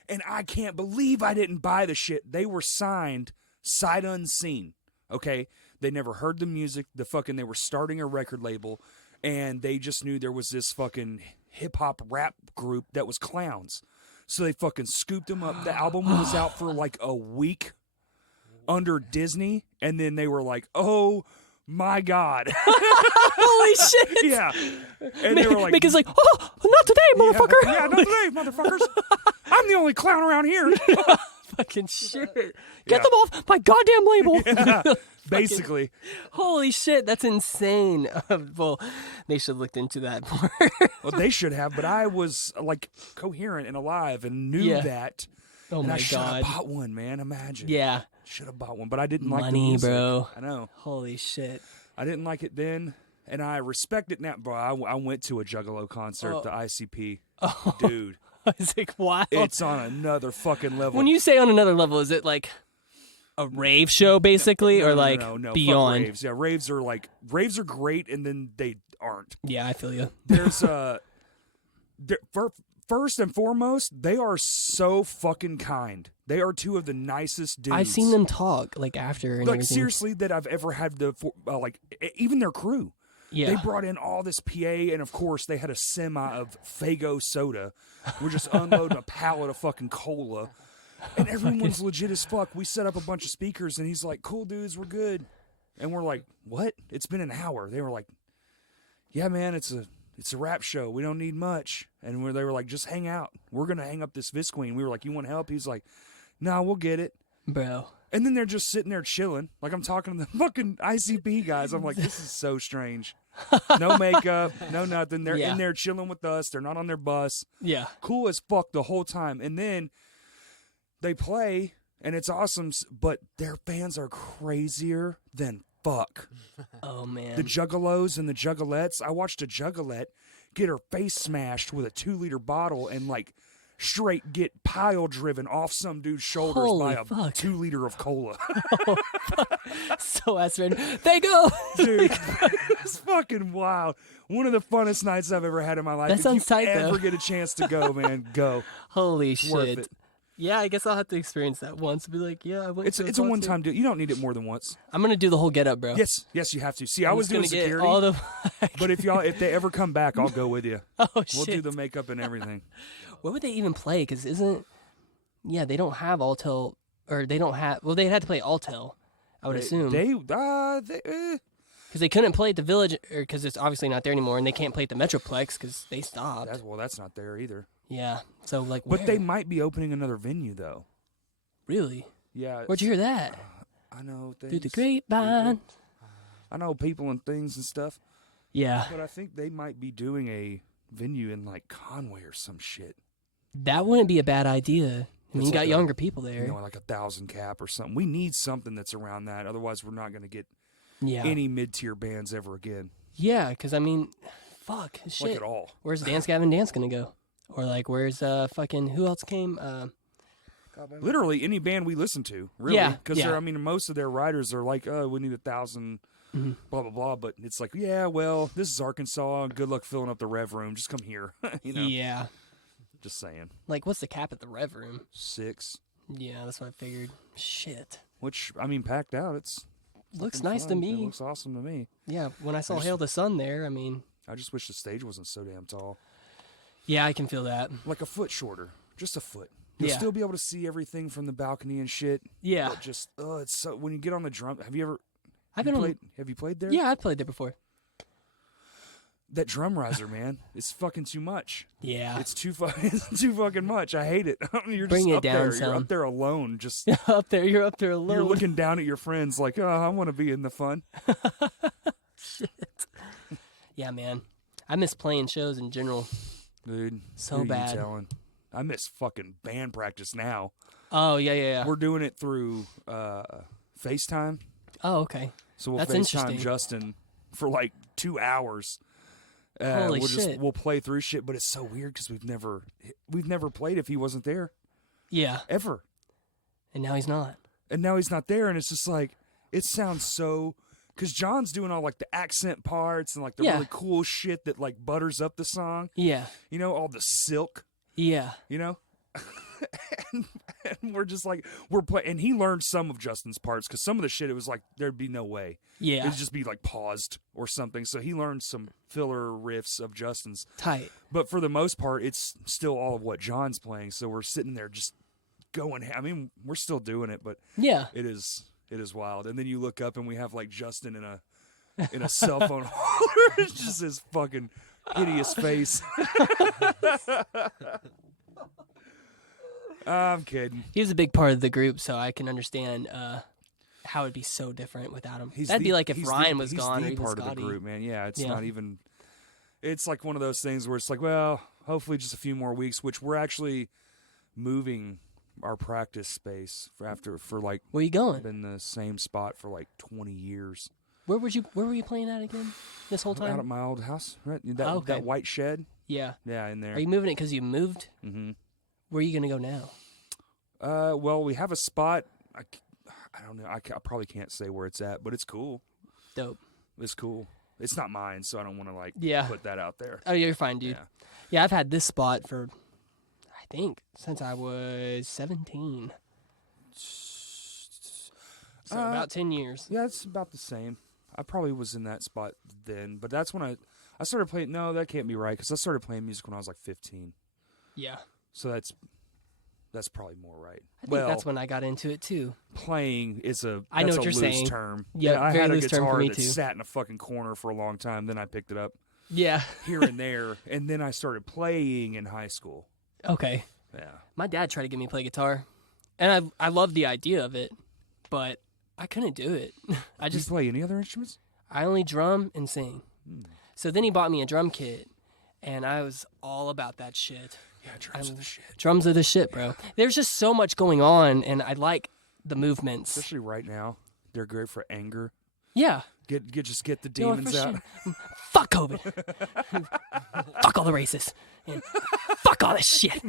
and I can't believe I didn't buy the shit. They were signed sight unseen. Okay, they never heard the music. They were starting a record label, and they just knew there was this fucking hip hop rap group that was clowns. So they fucking scooped them up. The album was out for like a week under Disney, and then they were like, "Oh my God." Holy shit! Yeah. And they were like, Mick is like, oh, not today, motherfucker. Yeah, not today, motherfuckers. I'm the only clown around here. Fucking shit. Get Yeah. them off my goddamn label. Yeah, basically. Holy shit, that's insane. Well, they should have looked into that more. Well, they should have, but I was like coherent and alive and knew Yeah. that. Oh and I my should have God. bought one, man. Imagine. Yeah. Should have bought one, but I didn't like the Money, music. bro. I know. Holy shit. I didn't like it then, and I respect it now. Bro, I went to a Juggalo concert, Oh. the ICP. Oh. Dude, I was like, wow. it's on another fucking level. When you say on another level, is it like a rave show, basically, or like no, fuck beyond? raves. Yeah, raves are great, and then they aren't. Yeah, I feel you. There's first and foremost, they are so fucking kind. They are two of the nicest dudes I've seen them talk like after and like everything. seriously that I've ever had even their crew. Yeah. They brought in all this PA, and of course they had a semi of Faygo soda. We're just unloading a pallet of fucking cola, and everyone's legit as fuck. We set up a bunch of speakers, and he's like, "Cool dudes, we're good," and we're like, "What? It's been an hour." They were like, "Yeah, man, it's a rap show. We don't need much," and they were like, "Just hang out. We're gonna hang up this Visqueen." We were like, "You want help?" He's like, "No, we'll get it." Bro. And then they're just sitting there chilling. Like, I'm talking to the fucking ICP guys. I'm like, this is so strange. No makeup, no nothing. They're in there chilling with us. They're not on their bus. Yeah. Cool as fuck the whole time. And then they play, and it's awesome, but their fans are crazier than fuck. Oh, man. The juggalos and the juggalettes. I watched a juggalette get her face smashed with a 2-liter bottle and, like, straight get pile driven off some dude's shoulders Holy by a fuck. 2-liter of cola. So ass red. They go. Dude, it's fucking wild. One of the funnest nights I've ever had in my life. That sounds if you tight, though. ever get a chance to go, man, go. Holy Worth shit. it. Yeah, I guess I'll have to experience that once. Be like, yeah, I went It's to a one-time deal. You don't need it more than once. I'm gonna do the whole get up, bro. Yes, you have to. See, I I'm was just doing gonna get security, all the. but if they ever come back, I'll go with you. Oh We'll shit. do the makeup and everything. What would they even play? Because isn't. Yeah, they don't have Altel, or they don't have. Well, they'd have to play Altel, I would assume. They Because they couldn't play at the Village, or because it's obviously not there anymore, and they can't play at the Metroplex because they stopped. that's not there either. Yeah, so like, But where? they might be opening another venue though. Really? Yeah. Where'd you hear that? I know things. Through the grapevine. I know people and things and stuff. Yeah, But I think they might be doing a venue in like Conway or some shit. that wouldn't be a bad idea. I mean, It's you got like younger people there. like 1,000 cap or something. We need something that's around that. Otherwise, we're not going to get Yeah. any mid-tier bands ever again. Yeah, because I mean, fuck, shit. Like at all. Where's Dance Gavin Dance gonna go? Or like, where's fucking who else came? Literally any band we listen to, really. Yeah, Because yeah. I mean, most of their writers are like, oh, we need 1,000, Mm-hmm. blah, blah, blah. But it's like, yeah, well, this is Arkansas. Good luck filling up the Rev Room. Just come here. Yeah. Just saying. Like, what's the cap at the Rev Room? 6. Yeah, that's what I figured. Shit. Which, I mean, packed out. It's Looks fucking nice to fun. me. It looks awesome to me. Yeah, when I saw just- Hail the Sun there, I mean, I just wish the stage wasn't so damn tall. yeah, I can feel that. Like a foot shorter. Just a foot. You'll Yeah. still be able to see everything from the balcony and shit. Yeah. But just, it's so, when you get on the drum, have you played there? Yeah, I've played there before. That drum riser, man, it's fucking too much. Yeah. It's too fucking much. I hate it. You're Bring just it up down there. You're some. up there alone. Just You're up there alone. you're looking down at your friends like, oh, I want to be in the fun. Shit. Yeah, man. I miss playing shows in general. Dude, So who are you bad. telling? I miss fucking band practice now. Oh, yeah. We're doing it through FaceTime. Oh, okay. So we'll That's FaceTime interesting. Justin for like 2 hours. Holy we'll shit. We'll play through shit, but it's so weird because we've never played if he wasn't there Yeah. ever, And now he's not. and now he's not there, and it's just like it sounds so. Because John's doing all like the accent parts and like the Yeah. really cool shit that like butters up the song. Yeah. You know, all the silk. Yeah. You know. and we're just like we're playing, and he learned some of Justin's parts because some of the shit it was like there'd be no way. Yeah. It'd just be like paused or something. So he learned some filler riffs of Justin's. Tight. But for the most part, it's still all of what John's playing. So we're sitting there just going. I mean, we're still doing it, but Yeah. it is wild. And then you look up and we have like Justin in a cell phone holder. It's just his fucking hideous face. I'm kidding. He was a big part of the group, so I can understand how it'd be so different without him. That'd be like if Ryan was gone or He's even part Scotty. of the group, man. Yeah, it's Yeah. not even. It's like one of those things where it's like, well, hopefully just a few more weeks. Which we're actually moving our practice space for like Where you going? been the same spot for like 20 years. Where were you playing at again? This whole time? Out at my old house, right? That Oh, okay. that white shed. Yeah. Yeah, in there. Are you moving it because you moved? Mm-hmm. Where are you gonna go now? Well, we have a spot. I don't know. I probably can't say where it's at, but it's cool. Dope. It's cool. It's not mine, so I don't want to like Yeah. put that out there. Oh, you're fine, dude. Yeah. Yeah, I've had this spot for, I think, since I was 17. So about 10 years. Yeah, it's about the same. I probably was in that spot then, but that's when I started playing. No, that can't be right because I started playing music when I was like 15. Yeah. So that's probably more right. I think that's when I got into it too. Playing is I know that's what a you're loose saying. term. Yeah, I very had a loose term for guitar me that too. sat in a fucking corner for a long time. Then I picked it up Yeah. here and there, and then I started playing in high school. Okay. Yeah. My dad tried to get me to play guitar, and I love the idea of it, but I couldn't do it. Do you play any other instruments? I only drum and sing. Hmm. So then he bought me a drum kit, and I was all about that shit. Yeah, drums are the shit. Drums are the shit, bro. There's just so much going on, and I like the movements. Especially right now. They're great for anger. Yeah. Just get the You know what, demons for out. sure. Fuck COVID. Fuck all the racists. And fuck all this shit.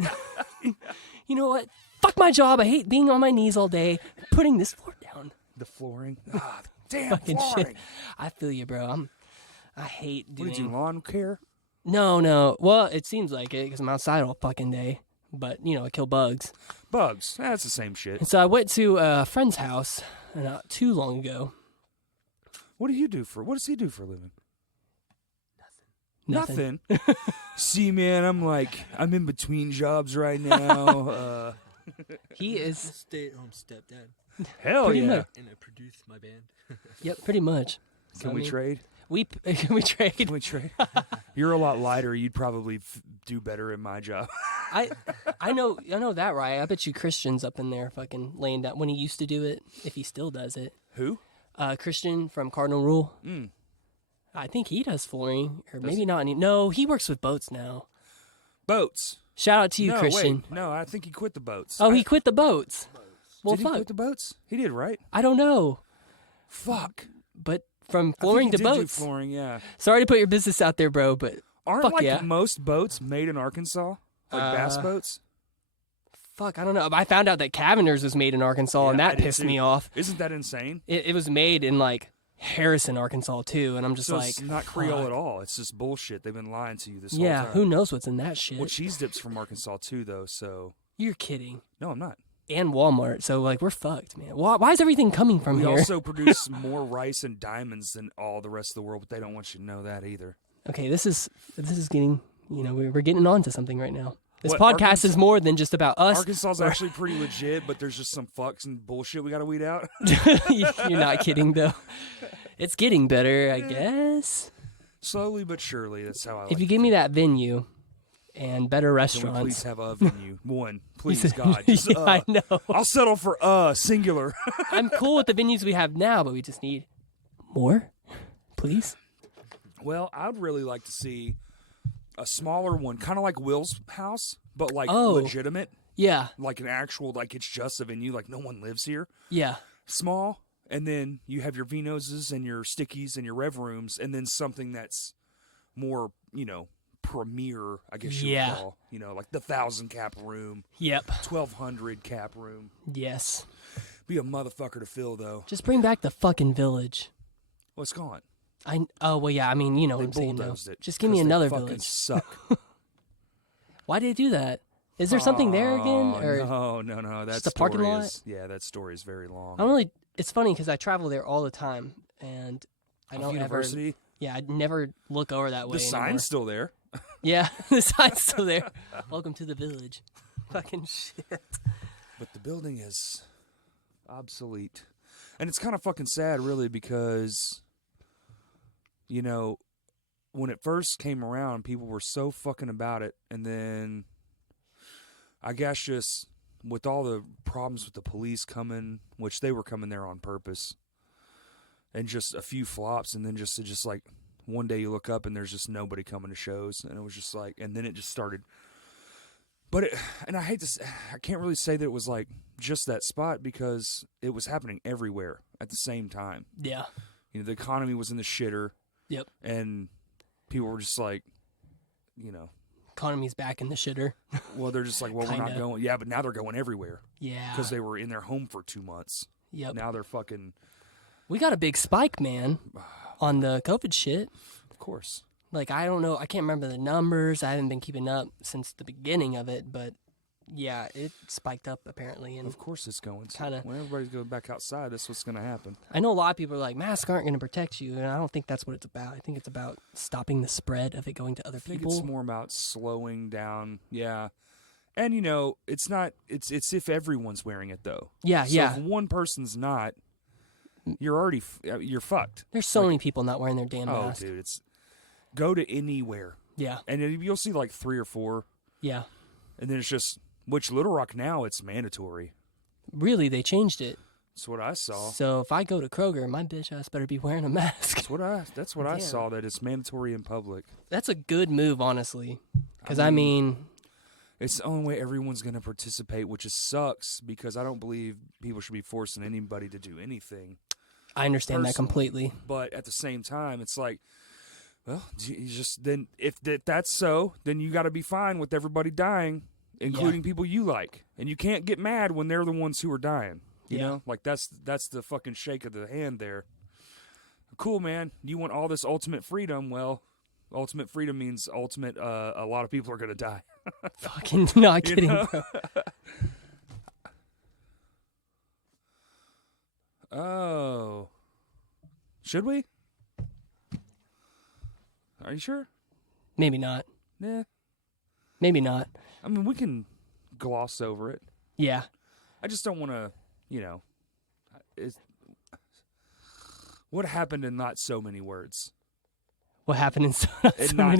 You know what? Fuck my job. I hate being on my knees all day, putting this floor down. The flooring. Ah, damn Fucking flooring. shit. I feel you, bro. I hate doing. What did you, lawn care? No. Well, it seems like it because I'm outside all fucking day. But, I kill bugs. Bugs. That's the same shit. And so I went to a friend's house not too long ago. What does he do for a living? Nothing. See, man, I'm in between jobs right now. He is. Stay-at-home stepdad. Hell Pretty yeah. much. And I produce my band. Yep, pretty much. Can we trade? Can we trade? Can we trade? You're a lot lighter. You'd probably do better in my job. I know that, right? I bet you Christian's up in there fucking laying down when he used to do it, if he still does it. Who? Christian from Cardinal Rule. I think he does flooring, or maybe not. No, he works with boats now. Boats. Shout out to you, No, Christian. wait. No, I think he quit the boats. Oh, he quit the boats. Well, did fuck. he quit the boats? He did, right? I don't know, Fuck. but from I flooring think to he did boats. do flooring, yeah. Sorry to put your business out there, bro, but Aren't fuck yeah. most boats made in Arkansas? Like bass boats? fuck, I don't know. I found out that Cavender's was made in Arkansas, and Yeah, I that did pissed too. me off. Isn't that insane? It was made in like Harrison, Arkansas, too, and I'm just So like, it's not Creole fuck. at all. It's just bullshit. They've been lying to you this whole Yeah, time. who knows what's in that shit? Well, cheese dip's from Arkansas too, though. So You're kidding. no, I'm not. And Walmart, so like we're fucked, man. Why is everything coming from We here? also produce more rice and diamonds than all the rest of the world, but they don't want you to know that either. Okay, this is getting, we're getting on to something right now. This What, podcast is more than just about us. Arkansas is actually pretty legit, but there's just some fucks and bullshit we got to weed out. You're not kidding, though. It's getting better, I guess. Slowly but surely, that's how I like If you to give me think. that venue and better Can we restaurants. please have a venue? One, please, said- God. Just, Yeah, I know. I'll settle for singular. I'm cool with the venues we have now, but we just need more, please. Well, I'd really like to see a smaller one, kind of like Will's house, but like Oh. legitimate, Yeah, like an actual, like it's just a venue, like no one lives here. yeah. Small, and then you have your Venoses and your Stickies and your Rev Rooms, and then something that's more, premier, I guess you Yeah. would call, like the 1,000 cap room, Yep. 1,200 cap room. Yes. Be a motherfucker to fill, though. Just bring back the fucking village. Well, it's gone. Well, yeah, I mean, you know They what I'm saying, though. bulldozed it. Just give me 'cause they another fucking village. Suck. Why did they do that? Is there something there again? Oh, Or no. That just a parking story lot? that story is very long. I don't really. It's funny because I travel there all the time, and I Off don't University. ever. Yeah, I never look over that way. The anymore. sign's still there. Yeah, the sign's still there. Welcome to the village. Fucking shit. But the building is obsolete. And it's kind of fucking sad, really, because, when it first came around, people were so fucking about it. And then, I guess just with all the problems with the police coming, which they were coming there on purpose, and just a few flops, and then just like, one day you look up and there's just nobody coming to shows. And it was just like, and then it just started. But and I hate to, I can't really say that it was like just that spot because it was happening everywhere at the same time. Yeah. The economy was in the shitter. Yep. And people were just like, Economy's back in the shitter. well, they're just like, well, we're not Kinda. going. Yeah, but now they're going everywhere Yeah. because they were in their home for 2 months. Yep. Now they're fucking, We got a big spike, man, on the COVID shit. of course. Like, I don't know. I can't remember the numbers. I haven't been keeping up since the beginning of it, but yeah, it spiked up apparently. And Of course it's going to. Kinda. When everybody's going back outside, that's what's going to happen. I know a lot of people are like, masks aren't going to protect you, and I don't think that's what it's about. I think it's about stopping the spread of it going to other I think people. it's more about slowing down. Yeah. And, it's not, it's if everyone's wearing it, though. Yeah, So yeah. if one person's not, you're already, you're fucked. There's so many people not wearing their damn Oh, mask. dude, it's, go to anywhere. Yeah, And you'll see like 3 or 4. yeah. And then it's just, which Little Rock now, it's mandatory. Really, they changed it. That's what I saw. So if I go to Kroger, my bitch ass better be wearing a mask. That's what I Damn. saw, that it's mandatory in public. That's a good move, honestly. Because It's the only way everyone's going to participate, which just sucks because I don't believe people should be forcing anybody to do anything. I understand that personally. completely. But at the same time, it's like, well, you just then if that's so, then you got to be fine with everybody dying, including people you like, and you can't get mad when they're the ones who are dying. You know, like that's the fucking shake of the hand there. Cool, man. You want all this ultimate freedom? Well, ultimate freedom means ultimate. A lot of people are gonna die. Fucking not kidding, bro. Oh, should we? Are you sure? Maybe not. Yeah. Maybe not. I mean, we can gloss over it. Yeah. I just don't want to, what happened in not so many words? What happened in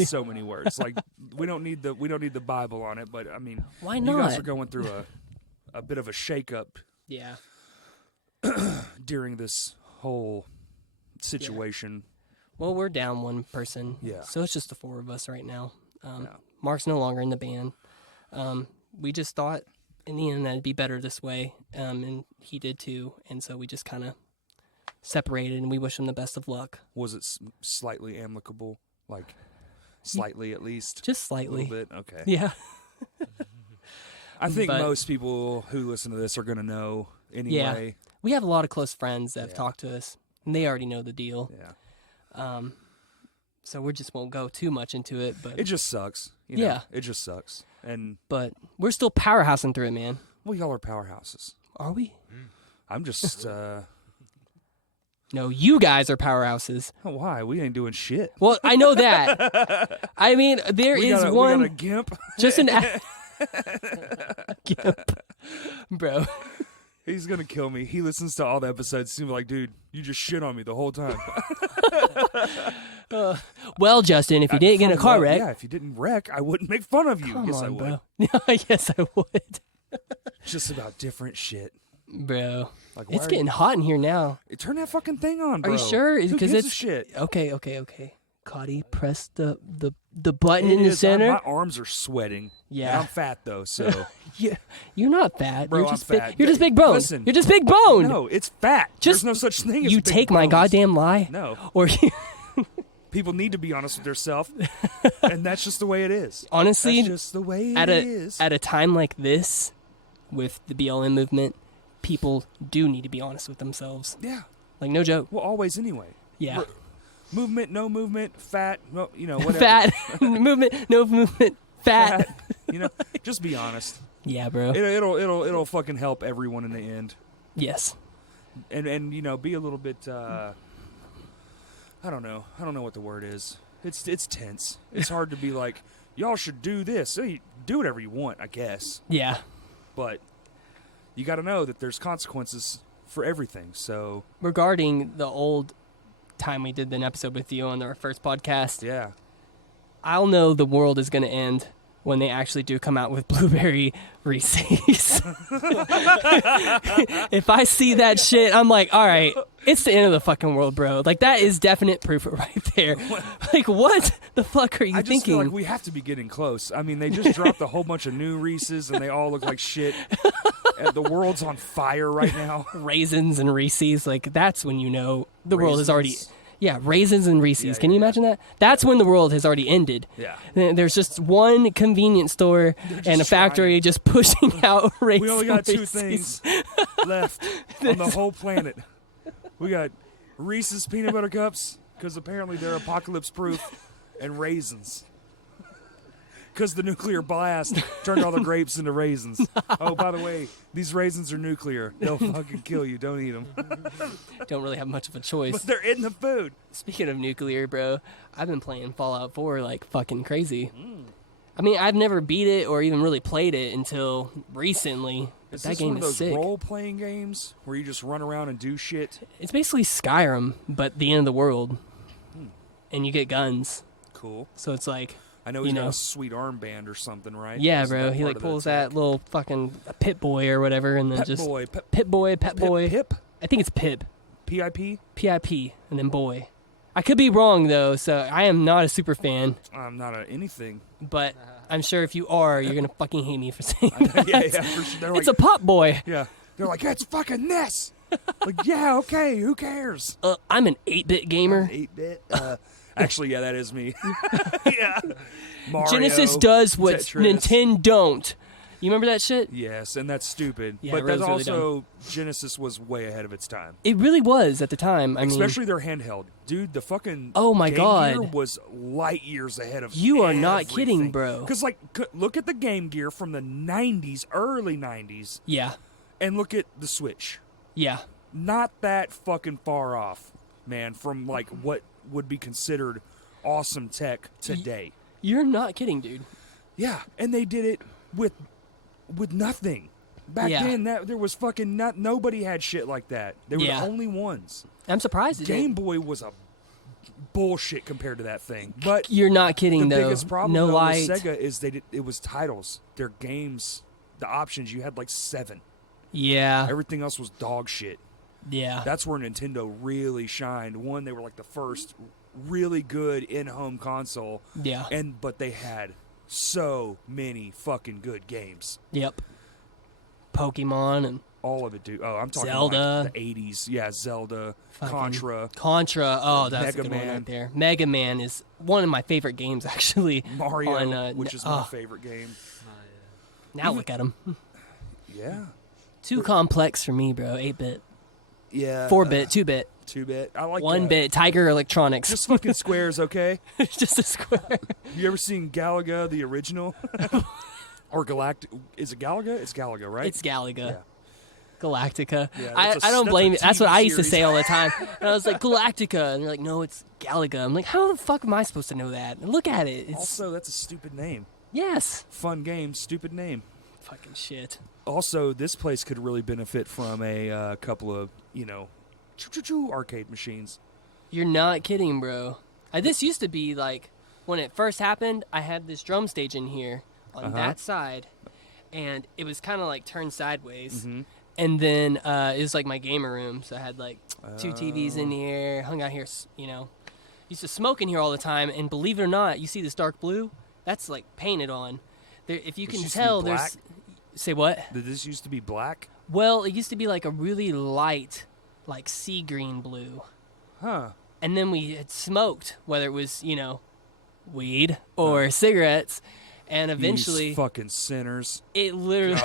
so many words. Like we don't need the Bible on it, but I mean, why not? You guys are going through a bit of a shakeup. Yeah. During this whole situation. Well, we're down one person. Yeah. So it's just the four of us right now. Mark's no longer in the band. We just thought in the end that it'd be better this way, and he did too. And so we just kind of separated, and we wish him the best of luck. Was it slightly amicable? Like, slightly at least? Just slightly. A little bit? Okay. Yeah. I think most people who listen to this are going to know anyway. Yeah. We have a lot of close friends that have talked to us, and they already know the deal. Yeah. So we just won't go too much into it, but it just sucks. Yeah. It just sucks. But we're still powerhousing through it, man. Well, y'all are powerhouses. Are we? I'm just No, you guys are powerhouses. Why? We ain't doing shit. Well, I know that. I mean, we got a gimp. Just an gimp. Bro. He's going to kill me. He listens to all the episodes. He's like, dude, you just shit on me the whole time. Well, Justin, if you didn't get in a car wreck. Yeah, if you didn't wreck, I wouldn't make fun of you. Come I on, would. bro. Yes, I would. Just about different shit. Bro. Like, it's getting hot in here now. Turn that fucking thing on, bro. Are you sure? Who gives a shit? Okay. Cotty, press the button in the center. My arms are sweating. Yeah. And I'm fat, though, so. Yeah, you're not fat. Bro, you're just I'm fat. You're just big bone. Listen. You're just big bone. No, it's fat. There's no such thing as you big take my bones. goddamn lie. No. Or People need to be honest with themselves, and that's just the way it is. Honestly, that's just the way it is. At a time like this, with the BLM movement, people do need to be honest with themselves. Yeah. Like, no joke. Well, always anyway. Yeah. Movement, no movement, fat, no, whatever. Fat. Movement, no movement, fat. Just be honest. Yeah, bro. It'll fucking help everyone in the end. Yes. And be a little bit I don't know what the word is. It's tense. It's hard to be like, y'all should do this. So you do whatever you want, I guess. Yeah. But you got to know that there's consequences for everything. So regarding the old time we did an episode with you on our first podcast, yeah, I'll know the world is going to end when they actually do come out with blueberry Reeses. If I see that shit, I'm like, all right, it's the end of the fucking world, bro. Like, that is definite proof right there. Like, what the fuck are you thinking? I just feel like we have to be getting close. I mean, they just dropped a whole bunch of new Reeses, and they all look like shit. And the world's on fire right now. Raisins and Reeses, like, that's when you know the world is already... Yeah, raisins and Reeses. Can you imagine that? That's when the world has already ended. Yeah. There's just one convenience store and a factory just pushing out raisins. We only got two things left on the whole planet. We got Reese's peanut butter cups, because apparently they're apocalypse proof, and raisins. Because the nuclear blast turned all the grapes into raisins. Oh, by the way, these raisins are nuclear. They'll fucking kill you. Don't eat them. Don't really have much of a choice. But they're in the food. Speaking of nuclear, bro, I've been playing Fallout 4 like fucking crazy. I mean, I've never beat it or even really played it until recently. Is that this game one of those is sick. role-playing games where you just run around and do shit? It's basically Skyrim, but the end of the world. And you get guns. Cool. So it's like... I know he's got a sweet armband or something, right? Yeah, Isn't bro. that He part like of the pulls tech? that little fucking Pit Boy or whatever, and then Pet just boy, Pit Boy, Pet Boy. Pip, I think it's Pip. PIP. PIP, and then Boy. I could be wrong though, so I am not a super fan. I'm not anything. But I'm sure if you are, you're gonna fucking hate me for saying that. yeah, for sure. They're It's like, a Pop Boy. yeah. They're like, it's fucking this. Like, yeah, okay, who cares? I'm an 8-bit gamer. 8-bit. Actually, yeah, that is me. Yeah. Mario, Genesis does what Tetris. Nintendo don't. You remember that shit? Yes, and that's stupid. Yeah, but it that's was really also Genesis was way ahead of its time. It really was at the time. I mean, Especially their handheld. Dude, the fucking Oh my Game God. Gear was light years ahead of You are not kidding, everything. bro. Because, like, look at the Game Gear from the 90s, early 90s, yeah, and look at the Switch. yeah. Not that fucking far off, man, from, like, what would be considered awesome tech today. You're not kidding, dude. Yeah, and they did it with nothing. Back Yeah. then, there was fucking nobody had shit like that. They were Yeah. the only ones. I'm surprised it Game didn't. Boy was a bullshit compared to that thing. But You're not kidding, the though. biggest problem no though, light. with Sega is it was titles. Their games, the options, you had like 7. Yeah, Everything else was dog shit. yeah. That's where Nintendo really shined. One, they were like the first really good in-home console, Yeah. but they had so many fucking good games. Yep. Pokemon and All of it, dude. Oh, I'm talking Zelda. like the 80s. Yeah, Zelda, fucking Contra, Contra. Oh, that's Mega a good one Man. right there. Mega Man is one of my favorite games, actually. Mario, on, which is my favorite game. Now look at him. Yeah. Too complex for me, bro. 8-bit, Yeah. 4-bit, 2-bit, 2-bit. I like 1-bit. Tiger Electronics. Just fucking squares, okay? Just a square. You ever seen Galaga, the original? Or Galactic? Is it Galaga? It's Galaga, right? It's Galaga. Yeah. Galactica. Yeah, I that's a- don't that's blame a you. That's what TV I used to series. say all the time. And I was like, Galactica. And they're like, no, it's Galaga. I'm like, how the fuck am I supposed to know that? And look at it. It's, Also, that's a stupid name. yes. Fun game, stupid name. Fucking shit. Also, this place could really benefit from a couple of, arcade machines. You're not kidding, bro. This used to be like, when it first happened, I had this drum stage in here on that side. And it was kind of like turned sideways. Mm-hmm. And then it was like my gamer room. So I had like 2 TVs in here, hung out here, Used to smoke in here all the time. And believe it or not, you see this dark blue? That's like painted on. There, if you This can used to be tell, black? there's. Say what? Did this used to be black? Well, it used to be like a really light, like sea green blue. Huh. And then we had smoked, whether it was, weed or cigarettes. And eventually, These fucking sinners. it literally.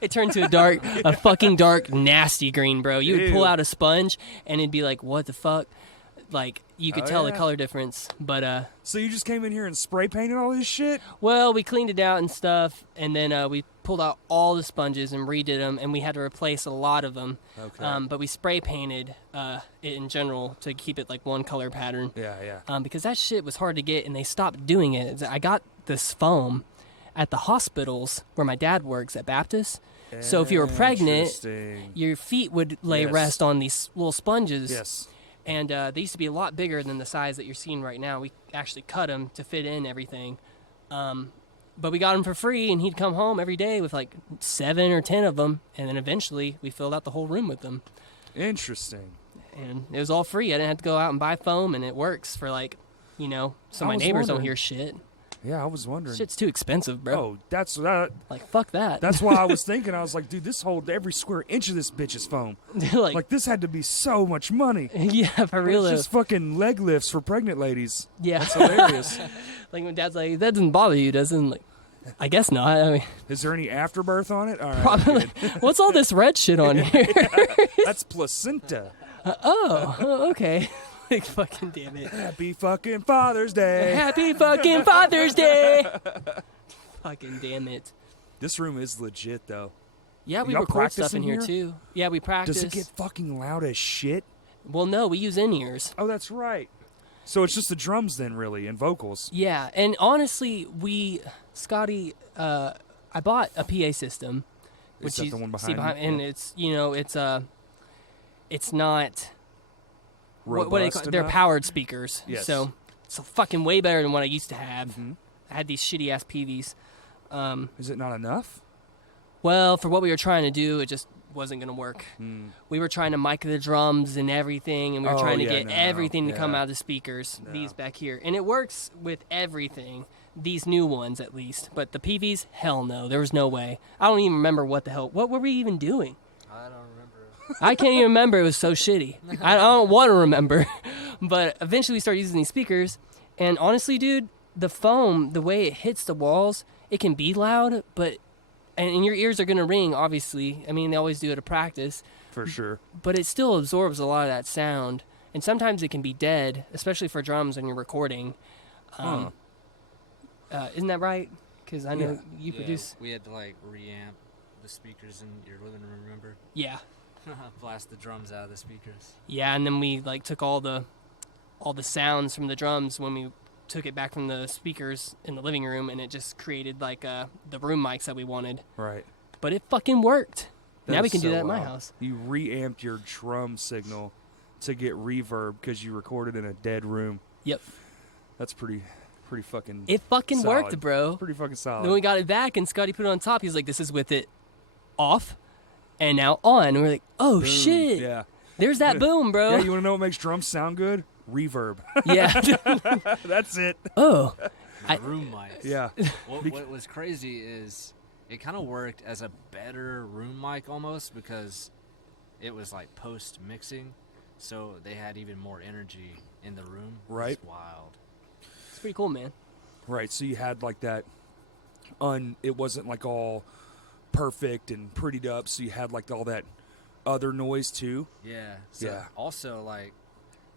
It turned to a fucking dark, nasty green, bro. You would pull Ew. out a sponge, and it'd be like, what the fuck? Like, you could Oh, tell the yeah. color difference. But, So you just came in here and spray painted all this shit? well, we cleaned it out and stuff, and then we pulled out all the sponges and redid them, and we had to replace a lot of them. Okay. But we spray painted it in general to keep it like one color pattern. Yeah. Because that shit was hard to get, and they stopped doing it. I got this foam at the hospitals where my dad works at Baptist. So if you were pregnant, Interesting. your feet would lay Yes. rest on these little sponges. Yes. And they used to be a lot bigger than the size that you're seeing right now. We actually cut them to fit in everything. But we got them for free, and he'd come home every day with like 7 or 10 of them. And then eventually we filled out the whole room with them. Interesting. And it was all free. I didn't have to go out and buy foam, and it works for like, so I my was neighbors don't wondering. hear shit. Yeah, I was wondering. Shit's too expensive, bro. Oh, that's Fuck that. that's why I was thinking. I was like, dude, every square inch of this bitch is foam. like, Like this had to be so much money. yeah, for But real. It's just fucking leg lifts for pregnant ladies. Yeah. That's hilarious. Like when dad's like, that doesn't bother you, doesn't? Like, I guess not. I mean, Is there any afterbirth on it? All right, probably. good. What's all this red shit on here? That's placenta. Oh, okay. Like, fucking damn it. Happy fucking Father's Day. Happy fucking Father's Day. Fucking damn it. This room is legit though. Yeah, we Y'all record practice stuff in in here here? too. Yeah, we practice. Does it get fucking loud as shit? Well, no, we use in-ears. Oh, that's right. So it's just the drums then, really, and vocals. Yeah, and honestly, Scotty, I bought a PA system, Is which that you the one see behind you? and Yeah. it's not what do they Robust call? They're enough? powered speakers. Yes. So It's fucking way better than what I used to have. Mhm. I had these shitty ass PVs. Is it not enough? Well, for what we were trying to do, it just wasn't going to work. We were trying to mic the drums and everything, and we were Oh, trying to yeah, get no, everything to come yeah. out of the speakers, No. these back here. And it works with everything, these new ones at least. But the PVs, hell no. There was no way. I don't even remember what were we even doing? I don't remember. I can't even remember. It was so shitty. I don't want to remember. But eventually we started using these speakers, and honestly, dude, the foam, the way it hits the walls, it can be loud, but and your ears are going to ring, obviously. I mean, they always do it at practice. For sure. But it still absorbs a lot of that sound. And sometimes it can be dead, especially for drums when you're recording. Isn't that right? Because I know you produce. We had to like reamp the speakers in your living room, remember? Yeah. Blast the drums out of the speakers. Yeah, and then we like took all the sounds from the drums when we took it back from the speakers in the living room, and it just created like the room mics that we wanted. Right. But it fucking worked. That now we is can do so that at my wild. house. You reamped your drum signal to get reverb because you recorded in a dead room. Yep. That's pretty fucking. It fucking solid. worked, bro. Pretty fucking solid. Then we got it back, and Scotty put it on top. He's like, "This is with it off, and now on." And we're like, "Oh Boom. shit! Yeah. There's that boom, bro." Yeah. You want to know what makes drums sound good? Reverb. Yeah. That's it. Oh, The room mics. Yeah. What was crazy is it kind of worked as a better room mic almost because it was like post mixing, so they had even more energy in the room. Right. It's wild. it's pretty cool, man. Right. So you had like that. It wasn't like all perfect and prettied up. So you had like all that other noise too. Yeah. So Yeah. Also, like,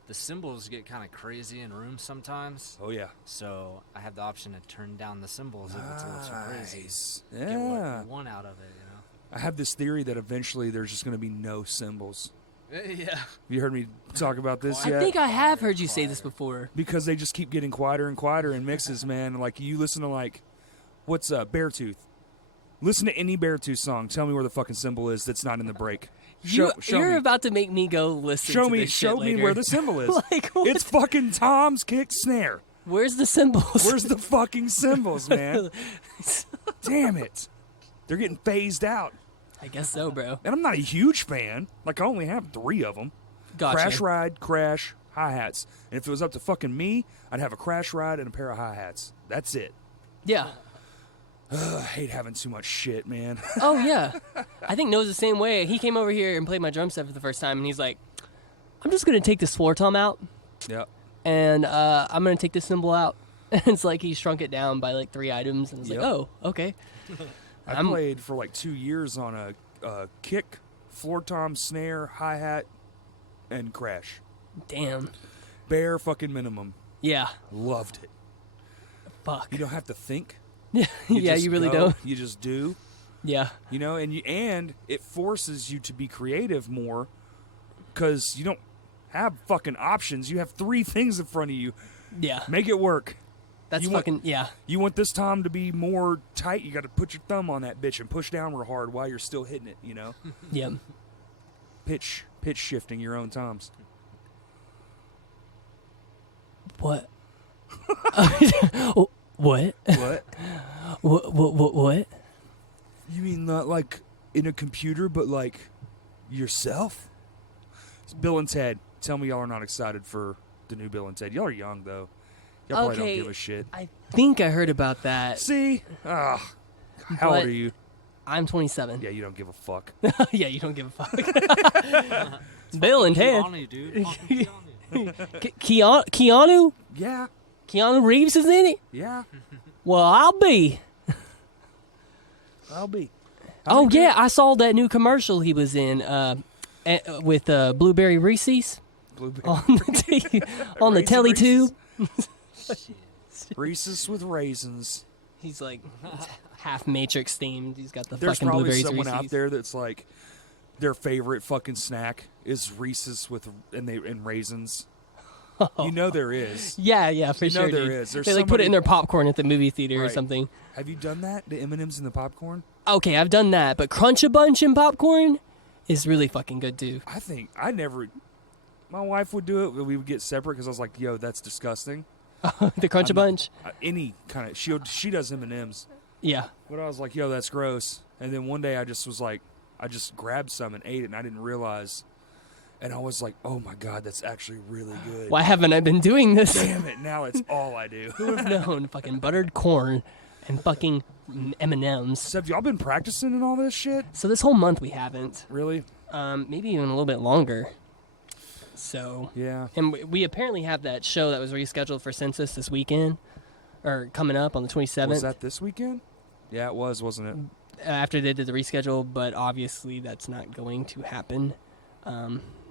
the cymbals get kind of crazy in rooms sometimes. Oh yeah. So I have the option to turn down the cymbals if it's a little too crazy. Nice. Get what Yeah. you want out of it, you know? I have this theory that eventually there's just going to be no cymbals. Yeah. Have you heard me talk about this I yet? think I have heard you say this before. Because they just keep getting quieter and quieter in mixes, man. Like you listen to like, what's Beartooth? Listen to any Beartooth song. Tell me where the fucking cymbal is that's not in the break. Show You're me. about to make me go listen Show to me. this Show shit me later. where the cymbal is. Like, what? It's fucking Tom's kick snare. Where's the cymbals? Where's the fucking cymbals, man? Damn it. They're getting phased out. I guess so, bro. And I'm not a huge fan. Like, I only have 3 of them. Gotcha. Crash ride, crash, hi-hats. And if it was up to fucking me, I'd have a crash ride and a pair of hi-hats. That's it. Yeah. I hate having too much shit, man. Oh, yeah. I think Noah's the same way. He came over here and played my drum set for the first time, and he's like, I'm just going to take this floor tom out, Yep. and I'm going to take this cymbal out. And it's like he shrunk it down by like 3 items, and it's Yep. like, oh, okay. I played for like 2 years on a kick, floor tom, snare, hi-hat, and crash. Damn. Bare fucking minimum. Yeah. Loved it. Fuck. You don't have to think. Yeah, just you really go. don't. You just do. Yeah. You know, and it forces you to be creative more because you don't have fucking options. You have 3 things in front of you. Yeah. Make it work. That's You fucking, yeah. You want this tom to be more tight, you got to put your thumb on that bitch and push down real hard while you're still hitting it, you know? Yeah. Pitch shifting your own toms. What? What? What? What? You mean not like in a computer, but like yourself? It's Bill and Ted. Tell me y'all are not excited for the new Bill and Ted. Y'all are young, though. Y'all probably Okay. don't give a shit. I think I heard about that. See? How old But- are you? I'm 27. Yeah, you don't give a fuck. Yeah, you don't give a fuck. Bill and Ted. Keanu, dude. Fucking Keanu. Keanu? Yeah, Keanu Reeves is in it? yeah, Well, I'll be. I'll be. Oh, yeah, I saw that new commercial he was in with Blueberry Reeses Blueberry. on the, on the Raisin telly Reeses. tube. Reese's with raisins. He's like half Matrix themed. He's got the There's fucking probably blueberries someone Reese's. out there that's like their favorite fucking snack is Reese's with and raisins. You know there is. Yeah, for You know sure, there dude. is. There's They like put it in somebody- their popcorn at the movie theater or Right. something. Have you done that? The M&Ms in the popcorn? Okay, I've done that, but Crunch a Bunch in popcorn is really fucking good too. I think I never. My wife would do it, but we would get separate because I was like, "Yo, that's disgusting." The Crunch a Bunch. Any kind of she does M&Ms. Yeah. But I was like, yo, that's gross. And then one day I just grabbed some and ate it, and I didn't realize. And I was like, oh my God, that's actually really good. Why haven't I been doing this? Damn it! Now it's all I do. Who would have known? Fucking buttered corn and fucking M&Ms. So have y'all been practicing and all this shit? So this whole month we haven't. Really? Maybe even a little bit longer. So. Yeah. And we apparently have that show that was rescheduled for Census this weekend, or coming up on the 27th. Was that this weekend? Yeah, it was, wasn't it? After they did the reschedule, but obviously that's not going to happen.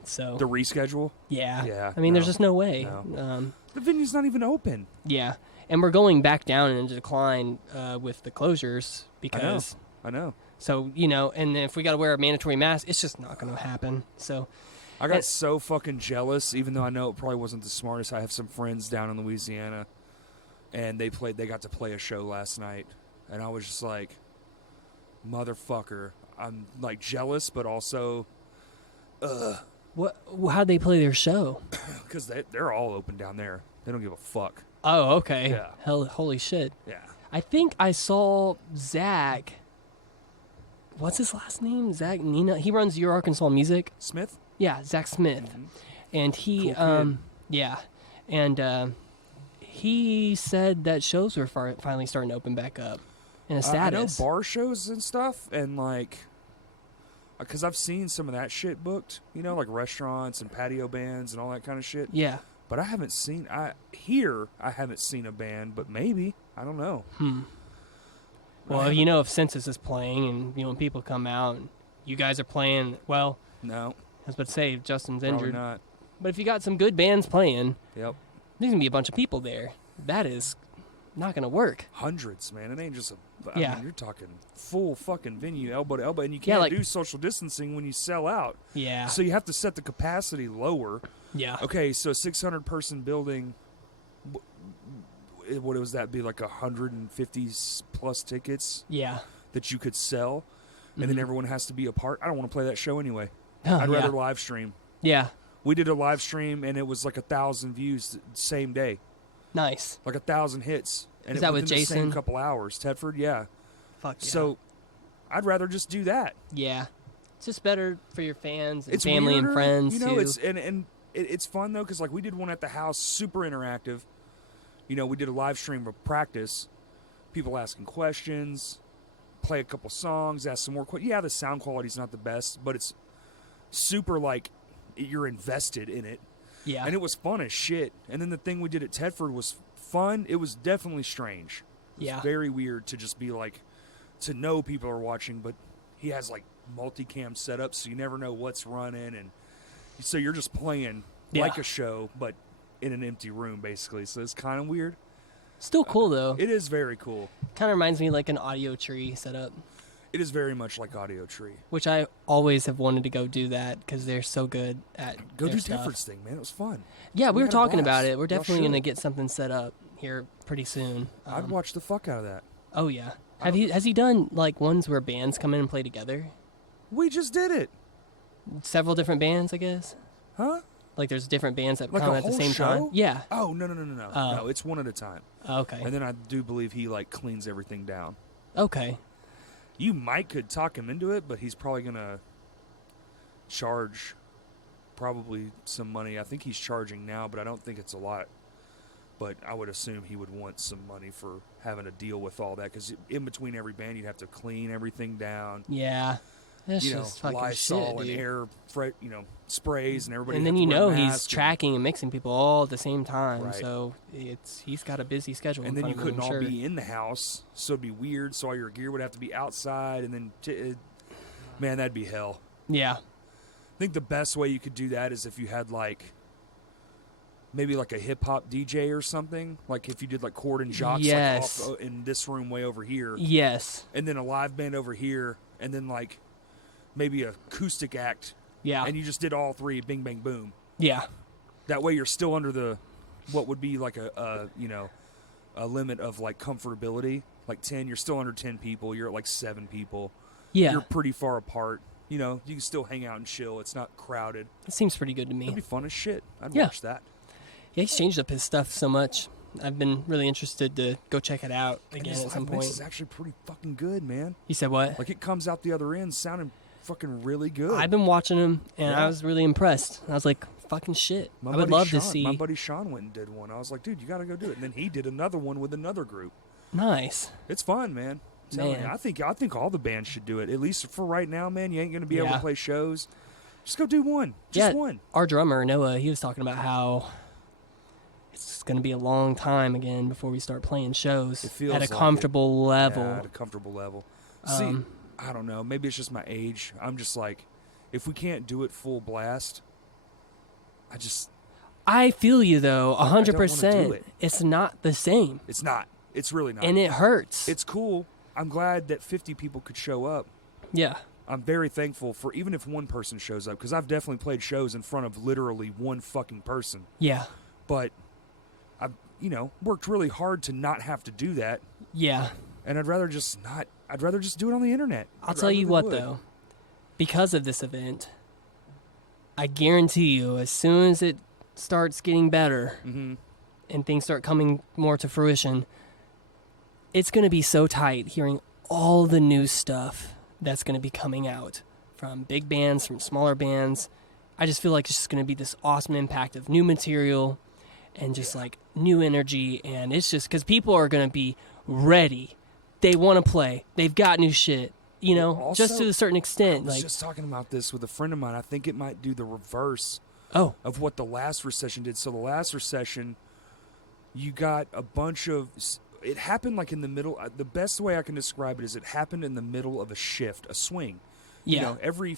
So The reschedule? yeah. Yeah. I mean, there's just no way. No. The venue's not even open. Yeah, and we're going back down into decline with the closures because. I know. So and if we got to wear a mandatory mask, it's just not going to happen. So. I got so fucking jealous, even though I know it probably wasn't the smartest. I have some friends down in Louisiana, and they got to play a show last night, and I was just like, motherfucker. I'm like jealous, but also, What? How'd they play their show? because they're all open down there. They don't give a fuck. Oh, okay. Yeah. Hell, holy shit. Yeah. I think I saw Zach. What's his last name? Zach Nina. He runs Your Arkansas Music. Smith? Yeah, Zach Smith. Mhm. And he, Cool kid. yeah, and he said that shows were finally starting to open back up in a status. I know bar shows and stuff, and like, because I've seen some of that shit booked, like restaurants and patio bands and all that kind of shit. Yeah. But I haven't seen, I haven't seen a band, but maybe, I don't know. Well, if Census is playing and when people come out and you guys are playing, well, No, I was about to say Justin's probably injured, not. but if you got some good bands playing, Yep. there's gonna be a bunch of people there. That is not gonna work. Hundreds, man. It ain't just I Yeah. mean, you're talking full fucking venue, elbow to elbow, and you Yeah, can't like- do social distancing when you sell out. Yeah. So you have to set the capacity lower. Yeah. Okay, so a 600-person building, what was that be, like 150 plus tickets Yeah. that you could sell, and then everyone has to be a part? I don't want to play that show anyway. Huh, I'd yeah. rather live stream. Yeah. We did a live stream, and it was like 1,000 views the same day, Nice. like 1,000 hits. And Is it that with within the same Jason? couple hours. Tedford, yeah. Fuck yeah. So I'd rather just do that. Yeah. It's just better for your fans and It's family weirder, and friends too. It's fun though, because like we did one at the house, super interactive. We did a live stream of practice, people asking questions, play a couple songs, ask some more questions. Yeah, the sound quality's not the best, but it's super like you're invested in it, Yeah. and it was fun as shit. And then the thing we did at Tedford was fun. It was definitely strange. It was Yeah. very weird to just be like, to know people are watching, but he has like multicam setup, so you never know what's running, and so you're just playing like Yeah. a show, but in an empty room, basically. So it's kind of weird. Still cool though. It is very cool. Kind of reminds me like an audio tree setup, It is very much like Audio Tree. which I always have wanted to go do that because they're so good at Go their do stuff. Tedford's thing, man. It was fun. Yeah, we were had a talking about blast. it. We're Y'all definitely gonna should. get something set up here pretty soon. I'd watch the fuck out of that. Oh yeah. Has he done like ones where bands come in and play together? We just did it. Several different bands, I guess. Huh? Like there's different bands that Like come a at the whole same time. show? Yeah. Oh, no. Oh. No, it's one at a time. Okay. And then I do believe he like cleans everything down. Okay. You could talk him into it, but he's probably gonna charge probably some money. I think he's charging now, but I don't think it's a lot. But I would assume he would want some money for having to deal with all that, because in between every band you'd have to clean everything down. Yeah. That's You know, just fucking Lysol shit, and dude. air, sprays, and everybody. And have then to wear he's masks tracking and mixing people all at the same time. Right. So he's got a busy schedule. And in then you front of him, couldn't I'm all sure. be in the house, so it'd be weird. So all your gear would have to be outside, and then man, that'd be hell. Yeah. I think the best way you could do that is if you had like maybe like a hip hop DJ or something. Like if you did like Cord and Jocks Yes. like off in this room way over here, Yes. and then a live band over here, and then like maybe a acoustic act, Yeah. and you just did all three, bing bang boom. Yeah. That way you're still under the what would be like a limit of like comfortability, like 10. You're still under 10 people. You're at like 7 people. Yeah. You're pretty far apart. You know, you can still hang out and chill. It's not crowded. It seems pretty good to me. It'd be fun as shit. I'd Yeah. watch that. Yeah, he's changed up his stuff so much. I've been really interested to go check it out And again this at some live mix point. is actually pretty fucking good, man. You said what? Like, it comes out the other end sounding fucking really good. I've been watching them, and Yeah. I was really impressed. I was like, fucking shit. My I would buddy love Sean, to see. My buddy Sean went and did one. I was like, dude, you got to go do it. And then he did another one with another group. Nice. It's fun, man. I'm telling you, Man. I think all the bands should do it. At least for right now, man. You ain't going to be able Yeah. to play shows. Just go do one. Just one. Our drummer, Noah, he was talking about how it's going to be a long time again before we start playing shows It feels at a like it. comfortable level. Yeah, at a comfortable level. See, Um, I don't know. Maybe it's just my age. I'm just like, if we can't do it full blast, I feel you, though, I don't wanna do 100%. it. It's not the same, it's not. It's really not. and it hurts. It's cool. I'm glad that 50 people could show up. yeah. I'm very thankful for even if one person shows up, because I've definitely played shows in front of literally one fucking person. Yeah. But I've, worked really hard to not have to do that, Yeah. and I'd rather just not. I'd rather just do it on the internet. I'll tell you what, though. Because of this event, I guarantee you, as soon as it starts getting better Mm-hmm. and things start coming more to fruition, it's going to be so tight hearing all the new stuff that's going to be coming out from big bands, from smaller bands. I just feel like it's just going to be this awesome impact of new material and just like new energy. And it's just because people are going to be ready. They want to play. They've got new shit, just Also, to a certain extent. I was Like, just talking about this with a friend of mine. I think it might do the reverse oh, of what the last recession did. So the last recession, you got a bunch of. It happened like in the middle. The best way I can describe it is it happened in the middle of a shift, a swing. yeah, Every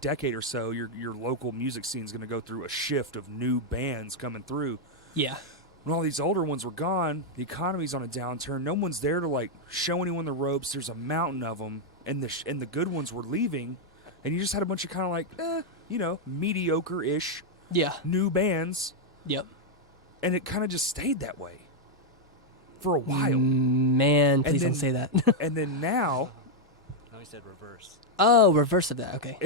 decade or so, your local music scene is going to go through a shift of new bands coming through. yeah, When all these older ones were gone, the economy's on a downturn. No one's there to like show anyone the ropes. There's a mountain of them, and the good ones were leaving, and you just had a bunch of kind of like mediocre-ish yeah, new bands, yep. and it kind of just stayed that way for a while. Man, please then- don't say that. And then now, No, he said reverse. Oh, reverse of that. Okay.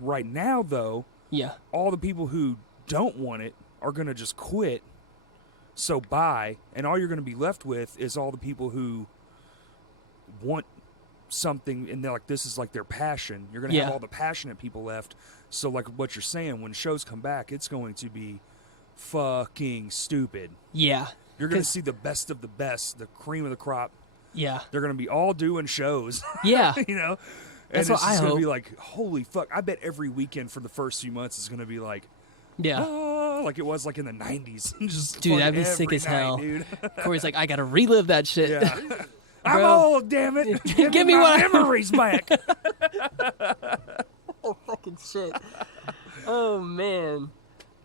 right now though, Yeah. all the people who don't want it are going to just quit. So bye, and all you're going to be left with is all the people who want something, and they're like, this is like their passion. You're going to have Yeah. all the passionate people left. So like what you're saying, when shows come back, it's going to be fucking stupid. Yeah. You're going to 'Cause- see the best of the best, the cream of the crop. Yeah. They're going to be all doing shows, Yeah. And That's it's what I just going to be hope. like, holy fuck. I bet every weekend for the first few months is going to be like, Yeah. like it was like in the 90s. Just Dude, that'd be fucking sick every as night, hell. dude. Corey's like, I gotta relive that shit. Yeah. I'm Bro. old, damn it. Give me my what I- memories back. Oh, fucking shit. Oh, man.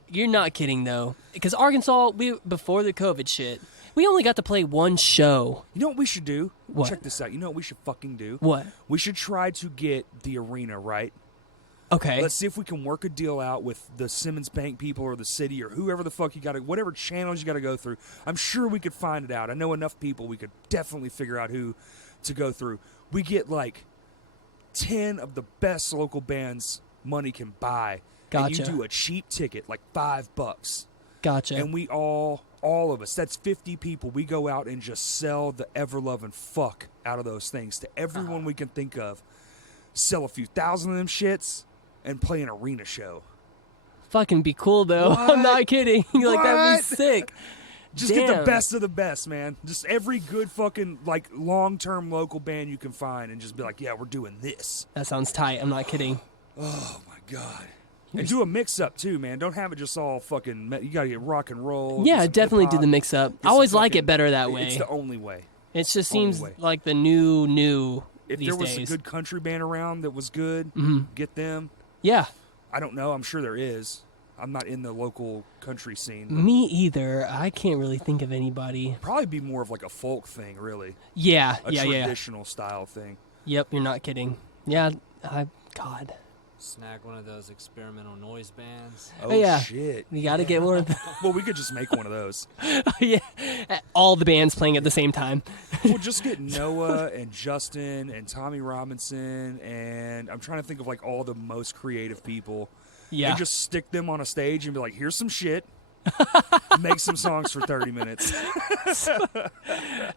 You're not kidding, though. Because Arkansas, before the COVID shit, we only got to play one show. You know what we should do? What? Check this out. You know what we should fucking do? What? We should try to get the arena, right? Okay. Let's see if we can work a deal out with the Simmons Bank people or the city or whoever the fuck you got to, whatever channels you got to go through. I'm sure we could find it out. I know enough people, we could definitely figure out who to go through. We get like 10 of the best local bands money can buy. And Gotcha. you do a cheap ticket, like $5. Gotcha. And we all of us, that's 50 people, we go out and just sell the ever-loving fuck out of those things to everyone we can think of. Sell a few thousand of them shits and play an arena show. Fucking be cool, though. What? I'm not kidding. Like, that'd be What? sick. Just get the Damn. best of the best, man. Just every good fucking, like, long-term local band you can find and just be like, yeah, we're doing this. That sounds tight. I'm not kidding. Oh, my God. And do a mix-up, too, man. Don't have it just all fucking, you got to get rock and roll. Yeah, get some definitely do hip-hop. the mix up. Get I always some like it fucking- better that way. It's the only way. It just only seems way. like the new If these there was days. a good country band around that was good, Mhm. get them. Yeah, I don't know. I'm sure there is. I'm not in the local country scene. me either. I can't really think of anybody. Probably be more of like a folk thing, really. Yeah, A yeah. traditional style thing. Yep, you're not kidding. Yeah, God. Snag one of those experimental noise bands. Oh, yeah. shit. You got to get one of them. Well, we could just make one of those. Yeah, all the bands playing at the same time. We'll just get Noah and Justin and Tommy Robinson, and I'm trying to think of like all the most creative people. Yeah, And just stick them on a stage and be like, here's some shit. Make some songs for 30 minutes.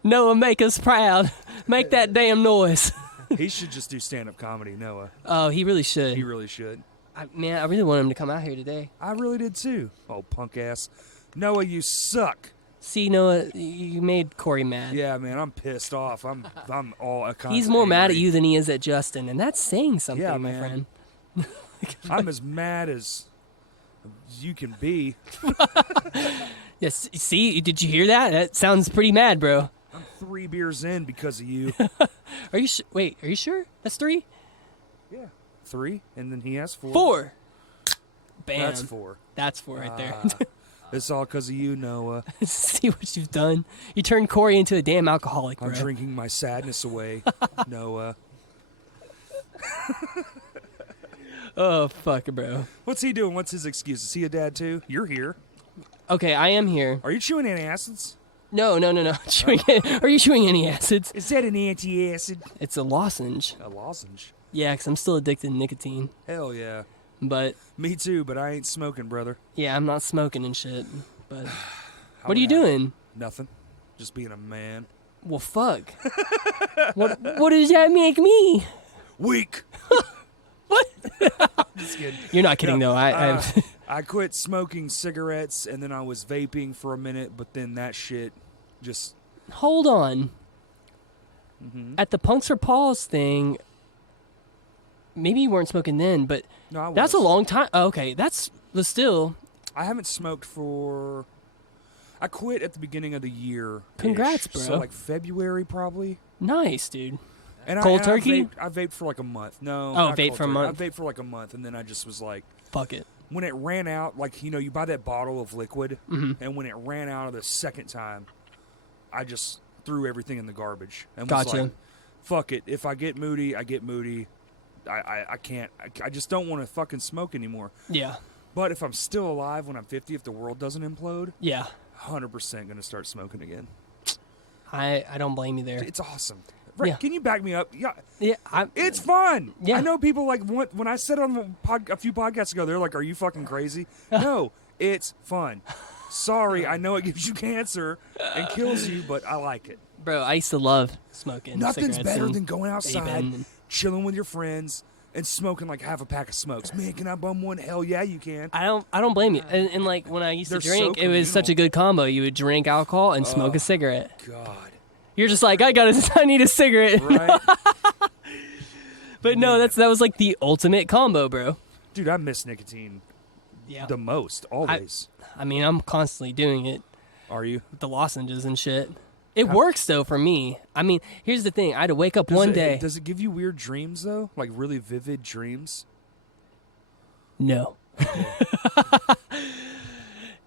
Noah, make us proud. Make that damn noise. He should just do stand-up comedy, Noah. Oh, he really should. He really should. Man, I really want him to come out here today. I really did too. Oh, punk ass. Noah, you suck. See, Noah, you made Corey mad. Yeah, man, I'm pissed off. I'm all He's more mad at you than he is at Justin, and that's saying something, Yeah, my man. friend. I'm as mad as you can be. Yes. See, did you hear that? That sounds pretty mad, bro. I'm 3 beers in because of you. Are you wait? Are you sure? That's 3? Yeah, 3, and then he has 4. 4. Bam. That's 4. That's 4 right there. It's all because of you, Noah. See what you've done. You turned Corey into a damn alcoholic, bro. I'm drinking my sadness away, Noah. Oh, fuck, bro. What's he doing? What's his excuse? Is he a dad too? You're here. Okay, I am here. Are you chewing antacids? No. Are you chewing any acids? Is that an anti-acid? It's a lozenge. A lozenge? Yeah, because I'm still addicted to nicotine. Hell yeah. But, Me too, but I ain't smoking, brother. yeah, I'm not smoking and shit. But, what are you doing? Nothing. Just being a man. Well, fuck. What does that make me? Weak. What? Just kidding. You're not kidding, No, though. I quit smoking cigarettes, and then I was vaping for a minute, but then that shit just... Hold on. Mm-hmm. At the Punks or Paws thing, maybe you weren't smoking then, but No, I was. that's a long time. Oh, okay, that's still. I haven't smoked for... I quit at the beginning of the year. Congrats, bro. So, like, February, probably. Nice, dude. And Cold turkey? I vaped for like a month. No. Oh, not vape cold for a turkey. month. I vaped for like a month, and then I just was like, Fuck it. when it ran out, like, you know, you buy that bottle of liquid, Mhm. and when it ran out of the second time, I just threw everything in the garbage. And was Gotcha. like, fuck it. If I get moody, I get moody. I can't. I just don't want to fucking smoke anymore. Yeah. But if I'm still alive when I'm 50, if the world doesn't implode, Yeah. 100% going to start smoking again. I don't blame you there. It's awesome. Right, Yeah. Can you back me up? Yeah. Yeah. It's fun. Yeah. I know people like when I said on the a few podcasts ago, they're like, "Are you fucking crazy?" No, it's fun. Sorry, I know it gives you cancer and kills you, but I like it. Bro, I used to love smoking. Nothing's cigarettes better and than going outside, vaping and- chilling with your friends, and smoking like half a pack of smokes. Man, can I bum one? Hell yeah, you can. I don't blame you. And like when I used to They're so drink, it was such a communal. good combo. You would drink alcohol and smoke a cigarette. God, You're just like, I need a cigarette. right, But no, Man. that was like the ultimate combo, bro. dude, I miss nicotine Yeah. the most. Always. I mean, I'm constantly doing it Are you? with the lozenges and shit. It works though for me. I mean, here's the thing. I had to wake up one day. Does it give you weird dreams though? Like really vivid dreams? No.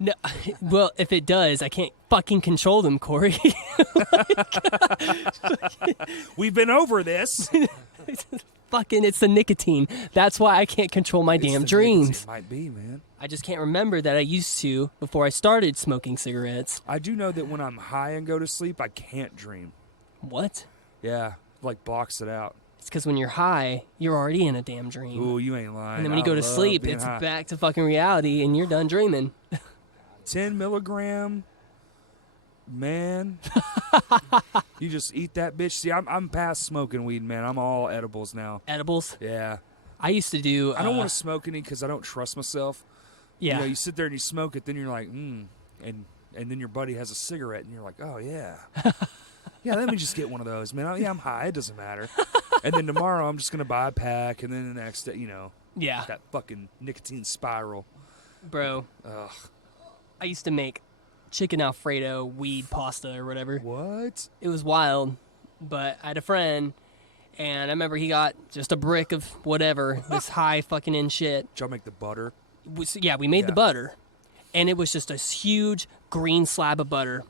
No. Well, if it does, I can't fucking control them, Corey. We've been over this. Fucking, it's the nicotine. That's why I can't control my It's damn the dreams. nicotine. Might be, man. I just can't remember that I used to before I started smoking cigarettes. I do know that when I'm high and go to sleep, I can't dream. What? Yeah, like blocks it out. It's because when you're high, you're already in a damn dream. Ooh, you ain't lying. and then when you go to love sleep, being it's high. back to fucking reality and you're done dreaming. 10 milligram. Man, you just eat that bitch. See, I'm past smoking weed, man. I'm all edibles now. Edibles. Yeah, I used to do. I don't want to smoke any because I don't trust myself. Yeah. You know, you sit there and you smoke it, then you're like, and then your buddy has a cigarette, and you're like, oh yeah, yeah. Let me just get one of those, man. Yeah, I'm high. It doesn't matter. And then tomorrow I'm just gonna buy a pack, and then the next day, Yeah, that fucking nicotine spiral. bro. Ugh. I used to make chicken Alfredo weed pasta or whatever. What? It was wild, but I had a friend, and I remember he got just a brick of whatever, this high fucking end shit. Did y'all make the butter? Yeah, we made the Yeah. butter, and it was just a huge green slab of butter.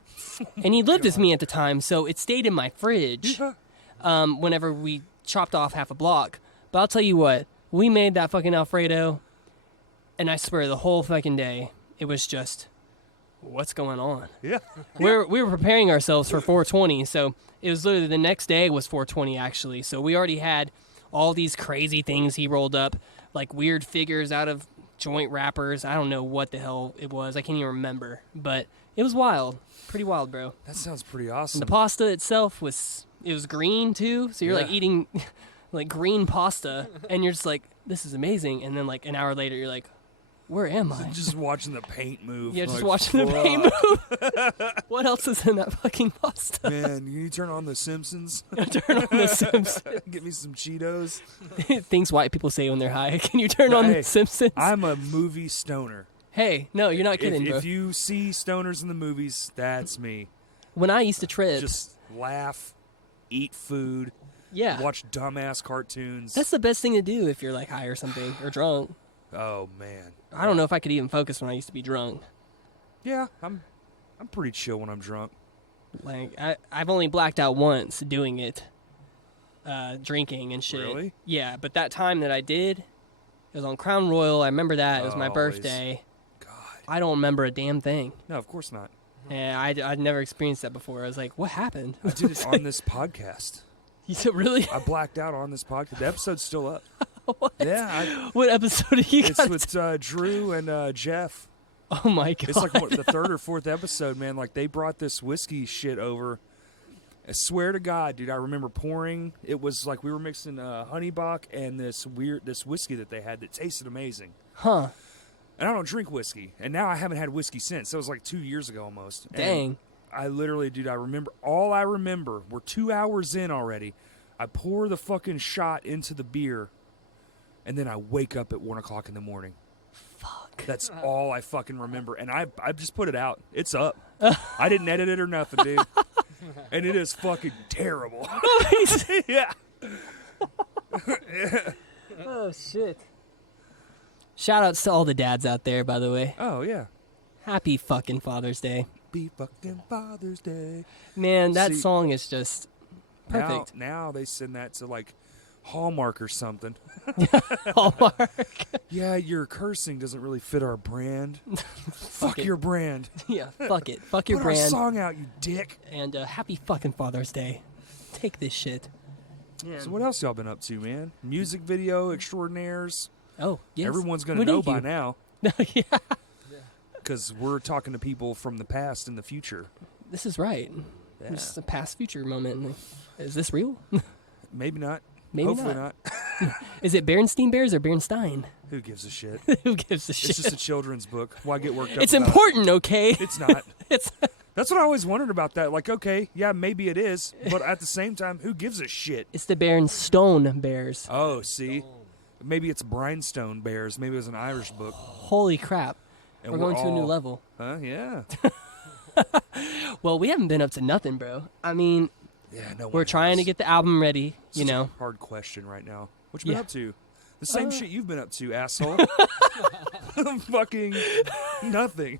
And he lived with me at the time, so it stayed in my fridge whenever we chopped off half a block. But I'll tell you what, we made that fucking Alfredo, and I swear the whole fucking day, it was just, what's going on? Yeah. We were preparing ourselves for 420, so it was literally the next day was 420 actually. So we already had all these crazy things he rolled up, like weird figures out of joint wrappers. I don't know what the hell it was. I can't even remember. But it was wild. Pretty wild, bro. That sounds pretty And awesome. the pasta itself was green too. So you're like Yeah. eating like green pasta and you're just like, this is amazing. And then like an hour later you're like, where am I? Just watching the paint move. Yeah, just like, watching the paint fuck. move. What else is in that fucking pasta? Man, you turn on The Simpsons. Turn on the Simpsons. Get me some Cheetos. Things white people say when they're high. Can you turn on Hey, the Simpsons? I'm a movie stoner. Hey, no, you're not kidding, bro. If you see stoners in the movies, that's me. When I used to trip, Just laugh, eat food, yeah, watch dumbass cartoons. that's the best thing to do if you're like high or something or drunk. Oh man. I don't know if I could even focus when I used to be drunk. Yeah, I'm pretty chill when I'm drunk. Like I've only blacked out once doing it, drinking and shit. Really? Yeah, but that time that I did, it was on Crown Royal. I remember that. It was my Always. birthday. God. I don't remember a damn thing. No, of course not. And I'd never experienced that before. I was like, what happened? I did it on this podcast. You said, really? I blacked out on this podcast. The episode's still up. What? Yeah, What episode are you it's guys? with Drew and Jeff. Oh my god! It's like the third or fourth episode, man. Like they brought this whiskey shit over. I swear to God, dude, I remember pouring. It was like we were mixing honey bock and this whiskey that they had that tasted amazing. Huh? And I don't drink whiskey, and now I haven't had whiskey since. That was like 2 years ago almost. And Dang. I literally, dude, all I remember, we're 2 hours in already. I pour the fucking shot into the beer, and then I wake up at 1 o'clock in the morning. Fuck. That's all I fucking remember. And I just put it out. It's up. I didn't edit it or nothing, dude. And it is fucking terrible. Yeah. Oh shit! Shout outs to all the dads out there, by the way. Oh, yeah. Happy fucking Father's Day, Be fucking Father's Day. man. That See, song is just perfect. Now they send that to like Hallmark or something. Hallmark. Yeah, your cursing doesn't really fit our brand. Fuck it. your brand. Yeah, fuck it. Fuck your Put our brand. song out, you dick. And happy fucking Father's Day. Take this shit. Yeah. So what else y'all been up to, man? Music video extraordinaires. Oh, yes. Everyone's gonna Well, know thank by you. now Yeah, because we're talking to people from the past and the future. this is right. Yeah. This is a past future moment. Is this real? Maybe not. Maybe Hopefully not. not. Is it Berenstein Bears or Berenstein? Who gives a shit? Who gives a It's shit? just a children's book. Why get worked up? It's about it? important, okay? It's not. It's That's what I always wondered about that. Like, okay, yeah, maybe it is, but at the same time, who gives a shit? it's the Berenstone Bears. Oh, see, maybe it's Brinestone Bears. Maybe it was an Irish book. Holy crap. And We're going to a new all- level. Huh? Yeah. Well, we haven't been up to nothing, bro. I mean, Yeah. No. we're trying to get the album ready, you Such a know. hard question right now. What you been Yeah. up to? The same shit you've been up to, asshole. Fucking nothing.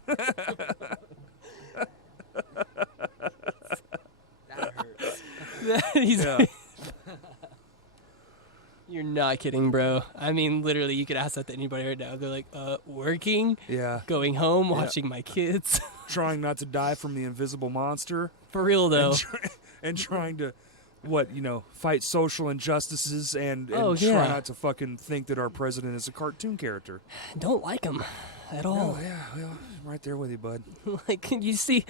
That hurts. He's- Yeah. You're not kidding, bro. I mean, literally, you could ask that to anybody right now. They're like, working, Yeah. going home, watching my kids. Trying not to die from the invisible monster. For real, though. And trying to, fight social injustices and Oh, try yeah. not to fucking think that our president is a cartoon character. Don't like him at all. Oh, yeah, well, I'm right there with you, bud. Like, you see,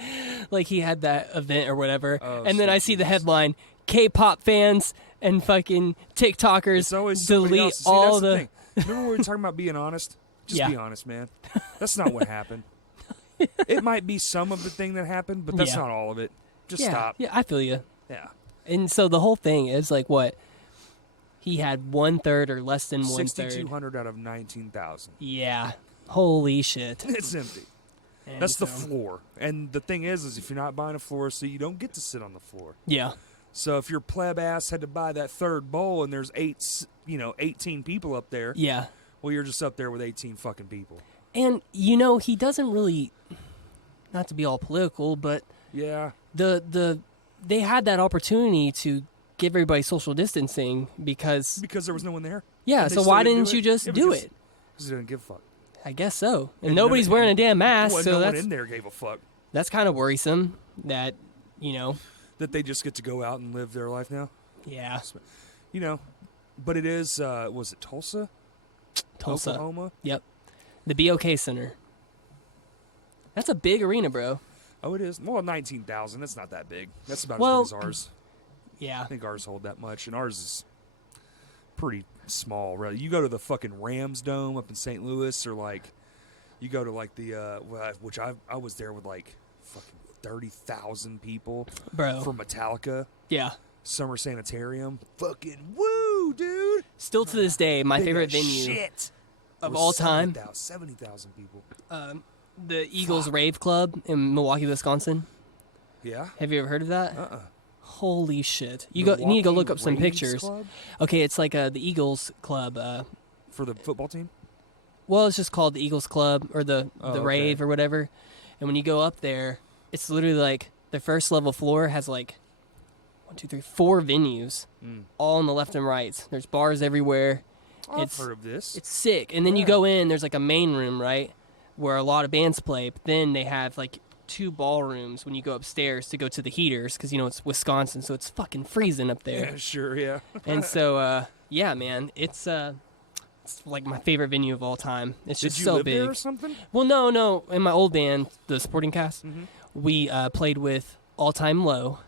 like, he had that event or whatever, Oh, and then I sweet see the Jesus. headline, K-pop fans and fucking TikTokers It's always somebody delete else. See, all that's the... thing. Remember when we were talking about being honest? Just Yeah. be honest, man. That's not what happened. It might be some of the thing that happened, but that's Yeah. not all of it. Just yeah, stop. Yeah, I feel you. Yeah. And so the whole thing is like what? He had 1/3 or less than 1/3. 6,200 out of 19,000. Yeah. Holy shit. It's empty. And That's the so- floor. And the thing is if you're not buying a floor seat, you don't get to sit on the floor. Yeah. So if your pleb ass had to buy that third bowl and there's 18 people up there, Yeah. well, you're just up there with 18 fucking people. And he doesn't really, not to be all political, but Yeah. they had that opportunity to give everybody social distancing because Because there was no one there. yeah. And they So still why didn't didn't do you it? just Yeah, do because- it? Because they didn't give a fuck. I guess so. And And nobody's none- wearing a damn mask, Well, so no one that's in there gave a fuck. kind of worrisome. That That they just get to go out and live their life now. yeah, But it is, was it Tulsa? Tulsa. Oklahoma? Yep. The BOK Center. That's a big arena, bro. Oh, it is? Well, 19,000. That's not that big. That's about Well, as big as ours. Yeah. I think ours hold that much, and ours is pretty small. Really. You go to the fucking Rams Dome up in St. Louis, or like you go to like the which I was there with like fucking 30,000 people Bro. for Metallica Yeah. Summer Sanitarium. Fucking woo, dude. Still to this day, my Big favorite as venue shit. of Was all time, 70,000 people. the Eagles Rave Club in Milwaukee, Wisconsin. Yeah. Have you ever heard of that? Uh-uh. Holy shit! You need to go look up some Raves pictures. Club? Okay, it's like the Eagles Club. For the football team? Well, it's just called the Eagles Club or the Oh, okay. Rave or whatever. And when you go up there, it's literally like the first level floor has like 4 venues, all on the left and right. There's bars everywhere. I've heard of this. It's sick. And then you Yeah. go in, there's like a main room, right, where a lot of bands play. But then they have like 2 ballrooms when you go upstairs to go to the heaters because, you know, it's Wisconsin, so it's fucking freezing up there. Yeah, sure, yeah. And so, yeah, man, it's like my favorite venue of all time. It's Did just you so live big. there or something? Well, no. In my old band, the Sporting Cast, we played with All Time Low.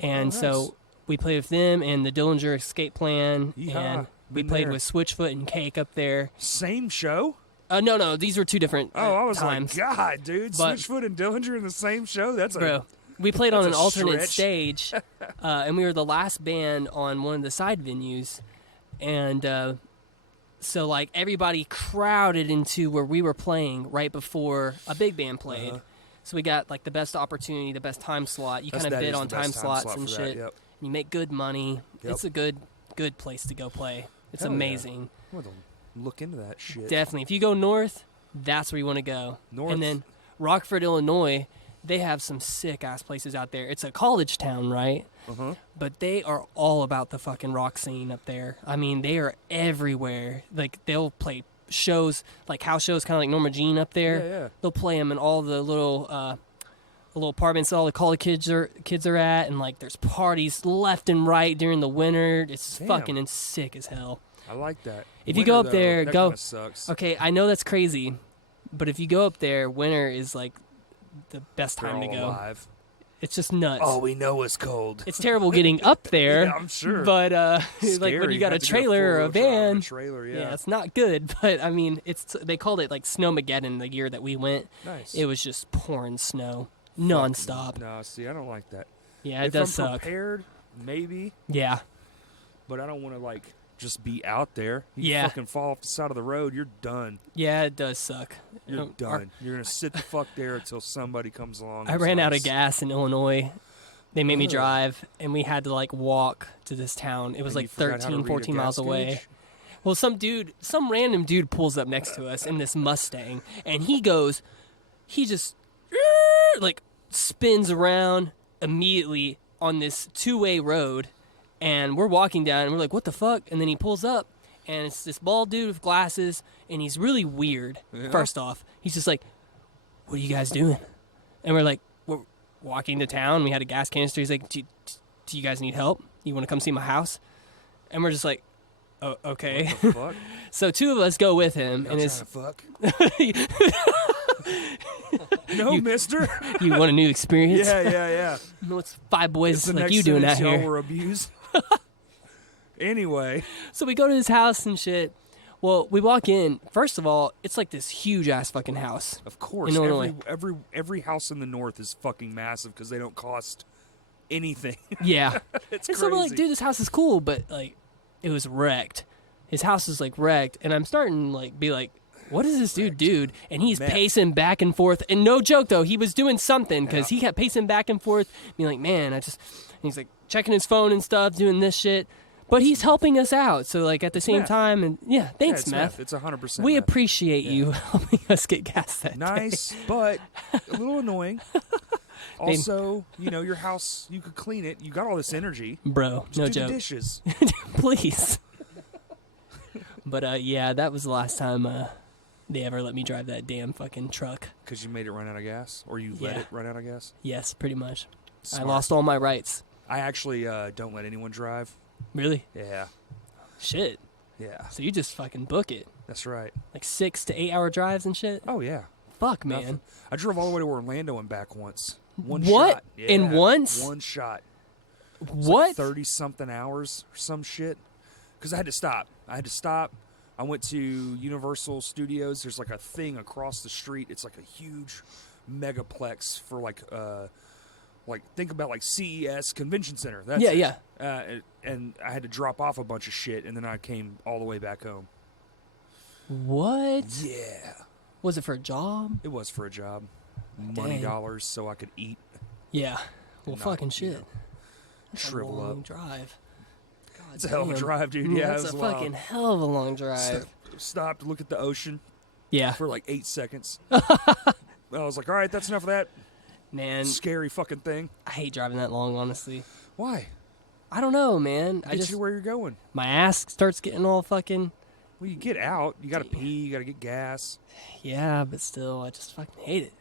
And nice. so we played with them and the Dillinger Escape Plan. Yeehaw. And we Been played there. with Switchfoot and Cake up there. Same show? No, these were 2 different Oh, I was times. like, God, dude, But- Switchfoot and Dillinger in the same show? That's Bro, we played on that's an a alternate stretch. stage, and we were the last band on one of the side venues. And so, like, everybody crowded into where we were playing right before a big band played. Uh-huh. So we got, like, the best opportunity, the best time slot. You kind of that bid is on the time best slots slot and for shit. that, yep. You make good money. Yep. It's a good place to go play. It's Hell yeah. amazing. I'm going to look into that shit. Definitely. If you go north, that's where you want to go. North. And then Rockford, Illinois, they have some sick-ass places out there. It's a college town, right? Uh-huh. But they are all about the fucking rock scene up there. I mean, they are everywhere. Like, they'll play shows, like house shows, kind of like Norma Jean up there. Yeah, yeah. They'll play them in all the little apartments all the college kids are at, and like there's parties left and right during the winter. It's Damn. fucking sick as hell. I like that. If you go up though, there, that go. kinda sucks. Okay, I know that's crazy, but if you go up there, winter is like the best They're time to all go. alive. It's just nuts. All we know is cold. It's terrible getting up there. Yeah, I'm sure. But like Scary. when you got a Have to get trailer or a four-wheel drive and van, a trailer, yeah. it's not good. But I mean, they called it like Snowmageddon the year that we went. Nice. It was just pouring snow nonstop. No, see, I don't like that. Yeah, it if does I'm suck. prepared, maybe, Yeah, but I don't want to like just be out there. You Yeah. fucking fall off the side of the road, you're done. yeah, it does suck. You're Um, done. You're gonna sit the fuck there until somebody comes along. I who's ran out of nice. gas in Illinois. They made me Ugh. drive, and we had to like walk to this town. It was And you like forgot how to 13, read a 14 miles gas away. gauge? Well, some random dude pulls up next to us in this Mustang, and he just like spins around immediately on this 2-way road, and we're walking down, and we're like, what the fuck? And then he pulls up, and it's this bald dude with glasses, and he's really weird. Yeah. First off, he's just like, what are you guys doing? And we're like, we're walking to town. We had a gas canister. He's like, do you guys need help? You want to come see my house? And we're just like, oh, okay. What the fuck? So 2 of us go with him, Y'all and it's trying to fuck? No, mister. you want a new experience? yeah. No, it's 5 boys It's the like next you doing out sentence, y'all here. were abused. Anyway, So we go to his house and shit. Well, we walk in. First of all, it's like this huge ass fucking house. of course, In Illinois. every house in the north is fucking massive because they don't cost anything. Yeah. It's And crazy. so we're like, dude, this house is cool, but like, it was wrecked. His house is like wrecked, and I'm starting to like be like, what does this dude do? And he's Meth. pacing back and forth. And no joke though, he was doing something because Yeah. he kept pacing back and forth, being like, man, and he's like checking his phone and stuff, doing this shit. But he's helping us out. So like at the same meth. time, and yeah, Yeah, thanks, it's Meth. It's 100%. We meth. appreciate you helping us get gas that day. Nice, but a little annoying. Also, your house, you could clean it. You got all this energy. Bro, Just no do joke. the dishes. Please. But yeah, that was the last time they ever let me drive that damn fucking truck. Because you made it run out of gas? Or you let Yeah. it run out of gas? Yes, pretty much. Smart. I lost all my rights. I actually don't let anyone drive. Really? Yeah. Shit. Yeah. So you just fucking book it. That's right. Like 6 to 8 hour drives and shit. Oh yeah. Fuck, man. Nothing. I drove all the way to Orlando and back once. One What? shot. Yeah. In once? One shot. It was What? Like 30-something hours or some shit. Because I had to stop. I went to Universal Studios. There's like a thing across the street. It's like a huge megaplex for like think about like CES Convention Center. That's Yeah, it. yeah. And I had to drop off a bunch of shit, and then I came all the way back home. What? Yeah. Was it for a job? It was for a job. Dang. Money dollars so I could eat. Yeah. Well, Not, fucking you shit. know, That's shrivel a long up. drive. God It's a hell of a damn. drive, dude. Yeah, That's it was a wild. fucking hell of a long drive. Stopped to look at the ocean Yeah. for like 8 seconds. I was like, all right, that's enough of that Man, scary fucking thing. I hate driving that long, honestly. Why? I don't know, man. Get you where you're going. My ass starts getting all fucking. Well, you get out. You got to pee. You got to get gas. Yeah, but still, I just fucking hate it.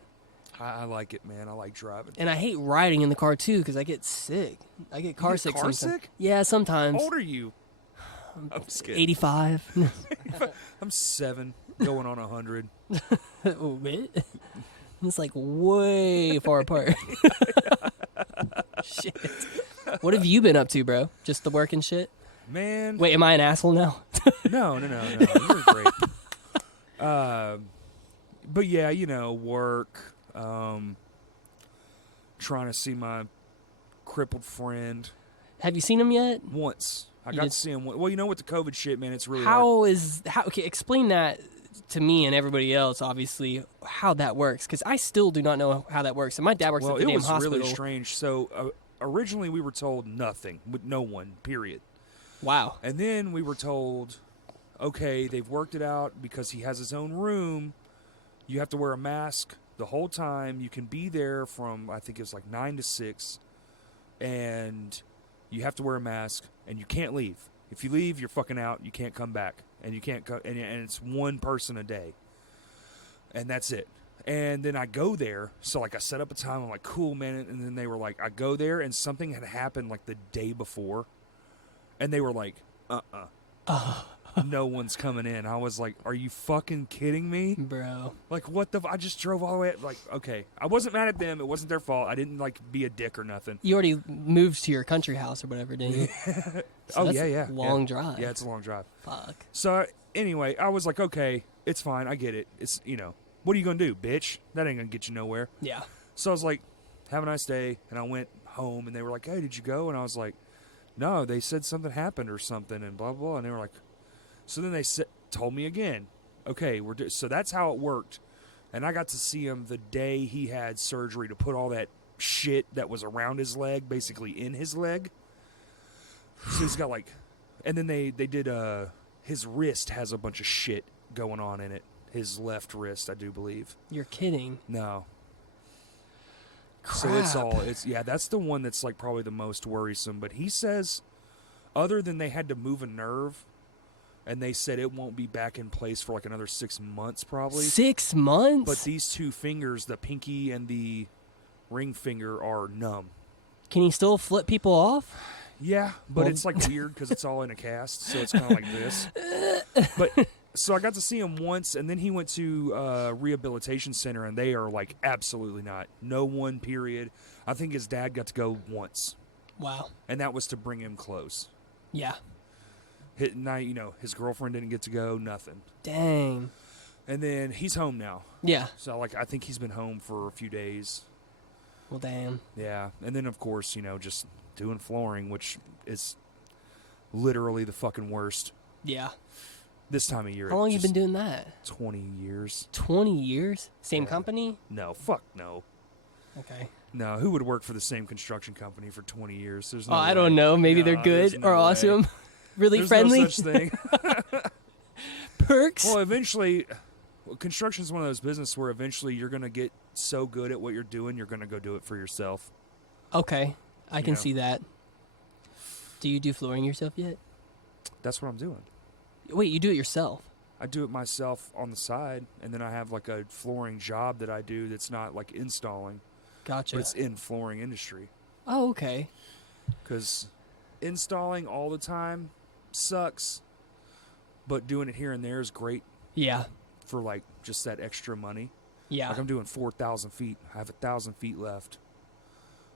I like it, man. I like driving. And I hate riding in the car too because I get sick. I get car get sick car sometimes. sick? Yeah, sometimes. How old are you? I'm just kidding. 85. I'm 7, going on 100. Oh, wait. It's like way far apart. Shit. What have you been up to, bro? Just the work and shit? Man. Wait, am I an asshole now? No. You're great. But yeah, work. Trying to see my crippled friend Have you seen him yet? once. I You got did- to see him. Well, with the COVID shit, man, it's really hard. Okay, explain that to me and everybody else, obviously, how that works. Because I still do not know how that works. And my dad works Well, at the it damn was hospital. really strange. So originally we were told nothing, with no one, period. Wow. And then we were told, okay, they've worked it out because he has his own room. You have to wear a mask the whole time. You can be there from, I think it was like 9 to 6. And you have to wear a mask, and you can't leave. If you leave, you're fucking out. You can't come back. And you can't and it's one person a day. And that's it. And then I go there. So, like, I set up a time. I'm like, cool, man. And then they were like, I go there, and something had happened, like, the day before. And they were like, no one's coming in. I was like, are you fucking kidding me? Bro. Like, what the... I just drove all the way... Like, okay. I wasn't mad at them. It wasn't their fault. I didn't, like, be a dick or nothing. You already moved to your country house or whatever, didn't you? So that's yeah. a long yeah. drive. Yeah, it's a long drive. Fuck. So, anyway, I was like, okay, it's fine. I get it. It's, what are you going to do, bitch? That ain't going to get you nowhere. Yeah. So I was like, have a nice day. And I went home, and they were like, hey, did you go? And I was like, no, they said something happened or something, and blah, blah. And they were like, so then they told me again, okay, so that's how it worked. And I got to see him the day he had surgery to put all that shit that was around his leg basically in his leg. So he's got like, and then they did, his wrist has a bunch of shit going on in it. His left wrist, I do believe. You're kidding. No. Crap. So that's the one that's like probably the most worrisome. But he says, other than they had to move a nerve, and they said it won't be back in place for like another 6 months probably. 6 months? But these two fingers, the pinky and the ring finger, are numb. Can he still flip people off? Yeah, but Well- it's like weird because it's all in a cast, so it's kind of like this. But so I got to see him once, and then he went to a rehabilitation center, and they are like absolutely not. No one, period. I think his dad got to go once, Wow. and that was to bring him close. Yeah. His girlfriend didn't get to go, nothing. Dang. And then he's home now. Yeah. So, like, I think he's been home for a few days. Well, damn. Yeah. And then, of course, just doing flooring, which is literally the fucking worst Yeah. this time of year. How long you been doing that? 20 years. 20 years? Same Yeah. company? No, fuck no. Okay. No, who would work for the same construction company for 20 years? There's no Oh, I way. don't know. Maybe No, they're good there's no or way. awesome. Really There's friendly. no such thing. Perks? Well, eventually, construction is one of those businesses where eventually you're going to get so good at what you're doing, you're going to go do it for yourself. Okay. I can Yeah. see that. Do you do flooring yourself yet? That's what I'm doing. Wait, you do it yourself? I do it myself on the side, and then I have like a flooring job that I do that's not like installing, Gotcha. but it's in flooring industry. Oh, okay. Because installing all the time sucks, but doing it here and there is great. Yeah. for like just that extra money. Yeah. Like I'm doing 4,000 feet. I have 1,000 feet left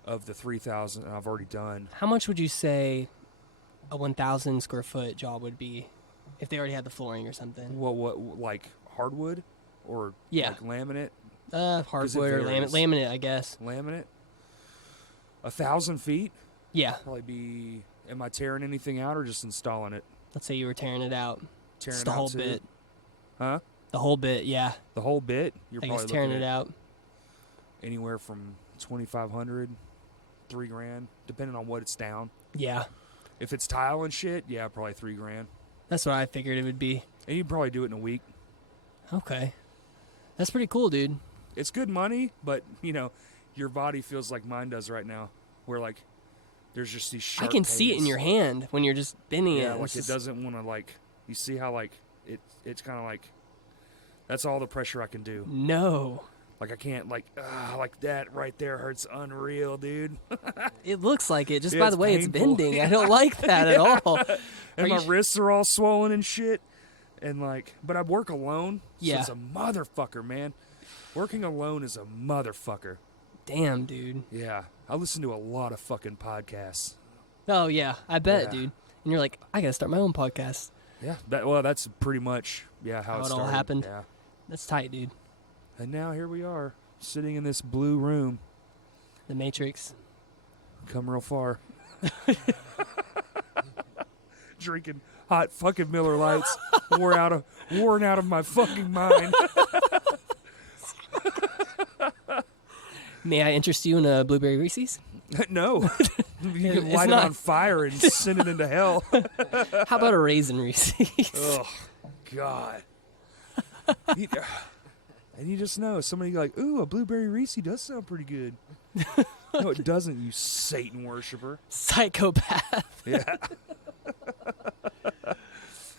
of the 3,000 I've already done. How much would you say a 1,000 square foot job would be if they already had the flooring or something? What like hardwood or Yeah. like laminate? Hardwood or varies. laminate, I guess. Laminate. 1,000 feet. Yeah. Probably be. Am I tearing anything out or just installing it? Let's say you were tearing it out. Tearing Just it the out whole too? bit. Huh? The whole bit, yeah. The whole bit. You're I probably guess tearing looking it at out. anywhere from 2,500, $3,000, depending on what it's down. Yeah. If it's tile and shit, yeah, probably $3,000. That's what I figured it would be. And you'd probably do it in a week. Okay. That's pretty cool, dude. It's good money, but you know, your body feels like mine does right now, where like there's just these sharp I can see it in pains. your hand when you're just bending Yeah, it. like It's it just- doesn't want to like. You see how like it's kind of like that's all the pressure I can do. No. Like I can't like that right there hurts unreal, dude. It looks like it just Yeah, by it's the way it's painful. bending. I don't like that at all. And Are my you- wrists are all swollen and shit. And like, but I work alone. So Yeah. it's a motherfucker, man. Working alone is a motherfucker. Damn, dude. Yeah, I listen to a lot of fucking podcasts. Oh yeah, I bet, Yeah. dude. And you're like, I gotta start my own podcast. Yeah, that's pretty much how How it it all started. happened. Yeah, That's tight, dude. and now here we are, sitting in this blue room, The Matrix. come real far, drinking hot fucking Miller Lights, worn out of my fucking mind. May I interest you in a blueberry Reese's? No, you can It's light not- it on fire and send it into hell. How about a raisin Reese's? Oh, God. You- and you just know somebody like, ooh, a blueberry Reese does sound pretty good. No, it doesn't, you Satan worshiper. Psychopath. Yeah.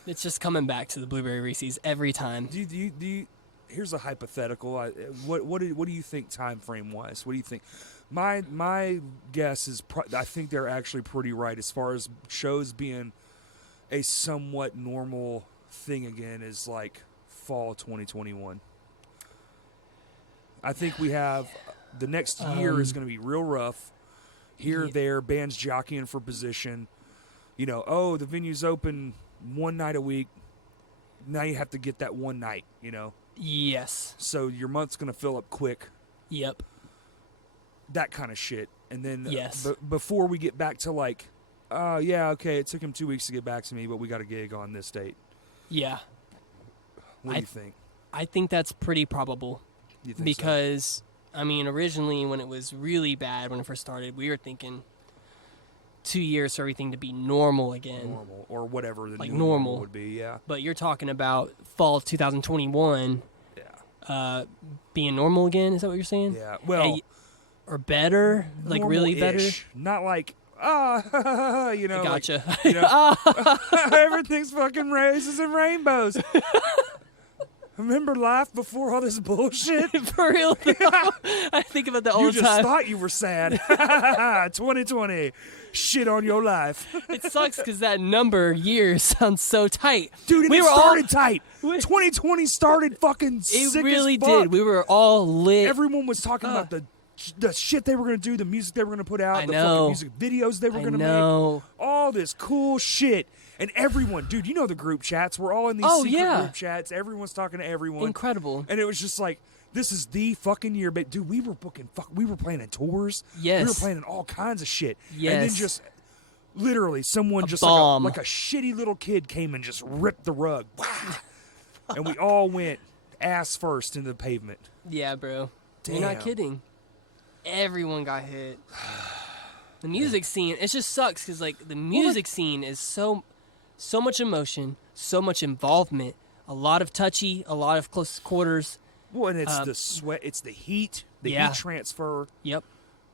It's just coming back to the blueberry Reese's every time. Do you, here's a hypothetical. What do you think time frame wise? What do you think? My guess is I think they're actually pretty right as far as shows being a somewhat normal thing again is like fall 2021. I think we have the next year is going to be real rough. Here, Yeah. there, bands jockeying for position. You know, oh, the venue's open one night a week. Now you have to get that one night, you know. Yes. So your month's going to fill up quick. Yep. That kind of shit. And then Yes. before we get back to like, yeah, okay, it took him 2 weeks to get back to me, but we got a gig on this date. Yeah. What do you think? I think that's pretty probable. You think so? Because, I mean, originally when it was really bad when it first started, we were thinking 2 years for everything to be normal again. Normal or whatever the Like new normal. would be, yeah. But you're talking about fall of 2021 Yeah. being normal again. Is that what you're saying? Yeah. Well, Or better? Like really better? normal-ish. Not like, you know, like, Gotcha. you know, everything's fucking roses and rainbows. Remember life before all this bullshit? For real, though. I think about that all You the just time. thought you were sad. 2020. Shit on your life. It sucks because that number year sounds so tight. Dude, and We it were all- started tight. we- 2020 started fucking It sick really as fuck. did. We were all lit. Everyone was talking about the shit they were going to do, the music they were going to put out, I the know. fucking music videos they were I going to make. know. All this cool shit. And everyone, dude, you know the group chats. We're all in these Oh, secret yeah. group chats. Everyone's talking to everyone. Incredible. And it was just like, this is the fucking year. But, dude, we were we were planning tours. Yes. We were planning all kinds of shit. And then Yes. just, literally, someone A just bomb. like a shitty little kid came and just ripped the rug. And we all went ass first into the pavement. Yeah, bro. You're not Damn. kidding. Everyone got hit. The music scene, it just sucks because like the music scene is so much emotion, so much involvement, a lot of touchy, a lot of close quarters. Well, and it's the sweat, it's the heat, the Yeah. heat transfer. Yep.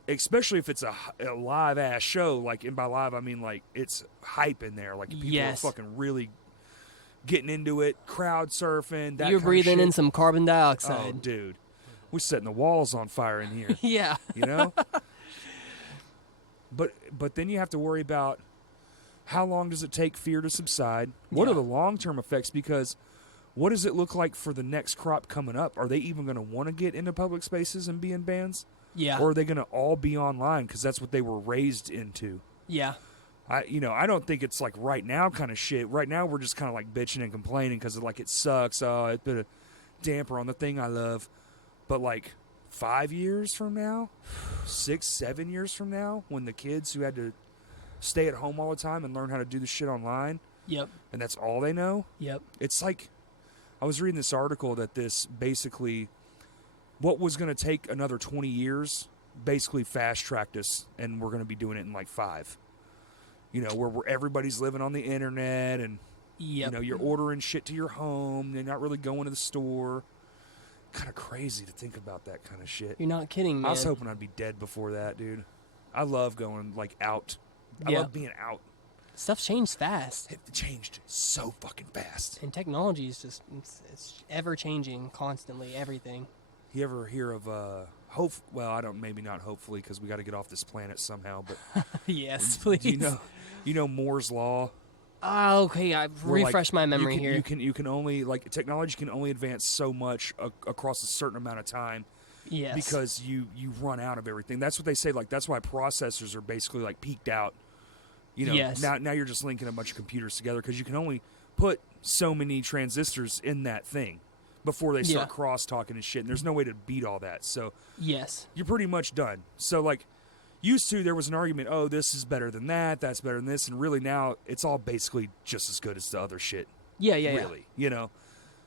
Especially if it's a live ass show, like, and by live I mean like it's hype in there, like people Yes. are fucking really getting into it, crowd surfing. That You're kind breathing of shit. in some carbon Oh, dioxide. dude, we're setting the walls on fire in here. Yeah. You know. But then you have to worry about how long does it take fear to subside? What Yeah. are the long term effects? Because what does it look like for the next crop coming up? Are they even going to want to get into public spaces and be in bands? Yeah. Or are they going to all be online because that's what they were raised into? Yeah. I don't think it's like right now kind of shit. Right now we're just kind of like bitching and complaining because like it sucks. Oh, it put a damper on the thing I love. But like 5 years from now, 6, 7 years from now, when the kids who had to stay at home all the time and learn how to do the shit online, Yep. and that's all they know, Yep. it's like, I was reading this article that this basically, what was going to take another 20 years, basically fast-tracked us, and we're going to be doing it in like 5. You know, where everybody's living on the internet, and, Yep. you know, you're ordering shit to your home, you're not really going to the store. Kind of crazy to think about that kind of shit. You're not kidding, man. I was hoping I'd be dead before that, dude. I love going, like, out. I Yeah. love being out. Stuff's changed fast. It changed so fucking fast. And technology is just, it's ever changing constantly, everything. You ever hear of, well, I don't, maybe not hopefully, because we got to get off this planet somehow, but Yes, please. do you know Moore's Law? Oh, okay, I've Where, like, refreshed my memory here. You can only, like, technology can only advance so much across a certain amount of time. Yes. Because you run out of everything. That's what they say. Like, that's why processors are basically like peaked out. You know, Yes. now you're just linking a bunch of computers together because you can only put so many transistors in that thing before they start cross talking and shit. And there's no way to beat all that. So Yes. you're pretty much done. So like, used to there was an argument. Oh, this is better than that. That's better than this. And really now it's all basically just as good as the other shit. Yeah, yeah, Really, you know.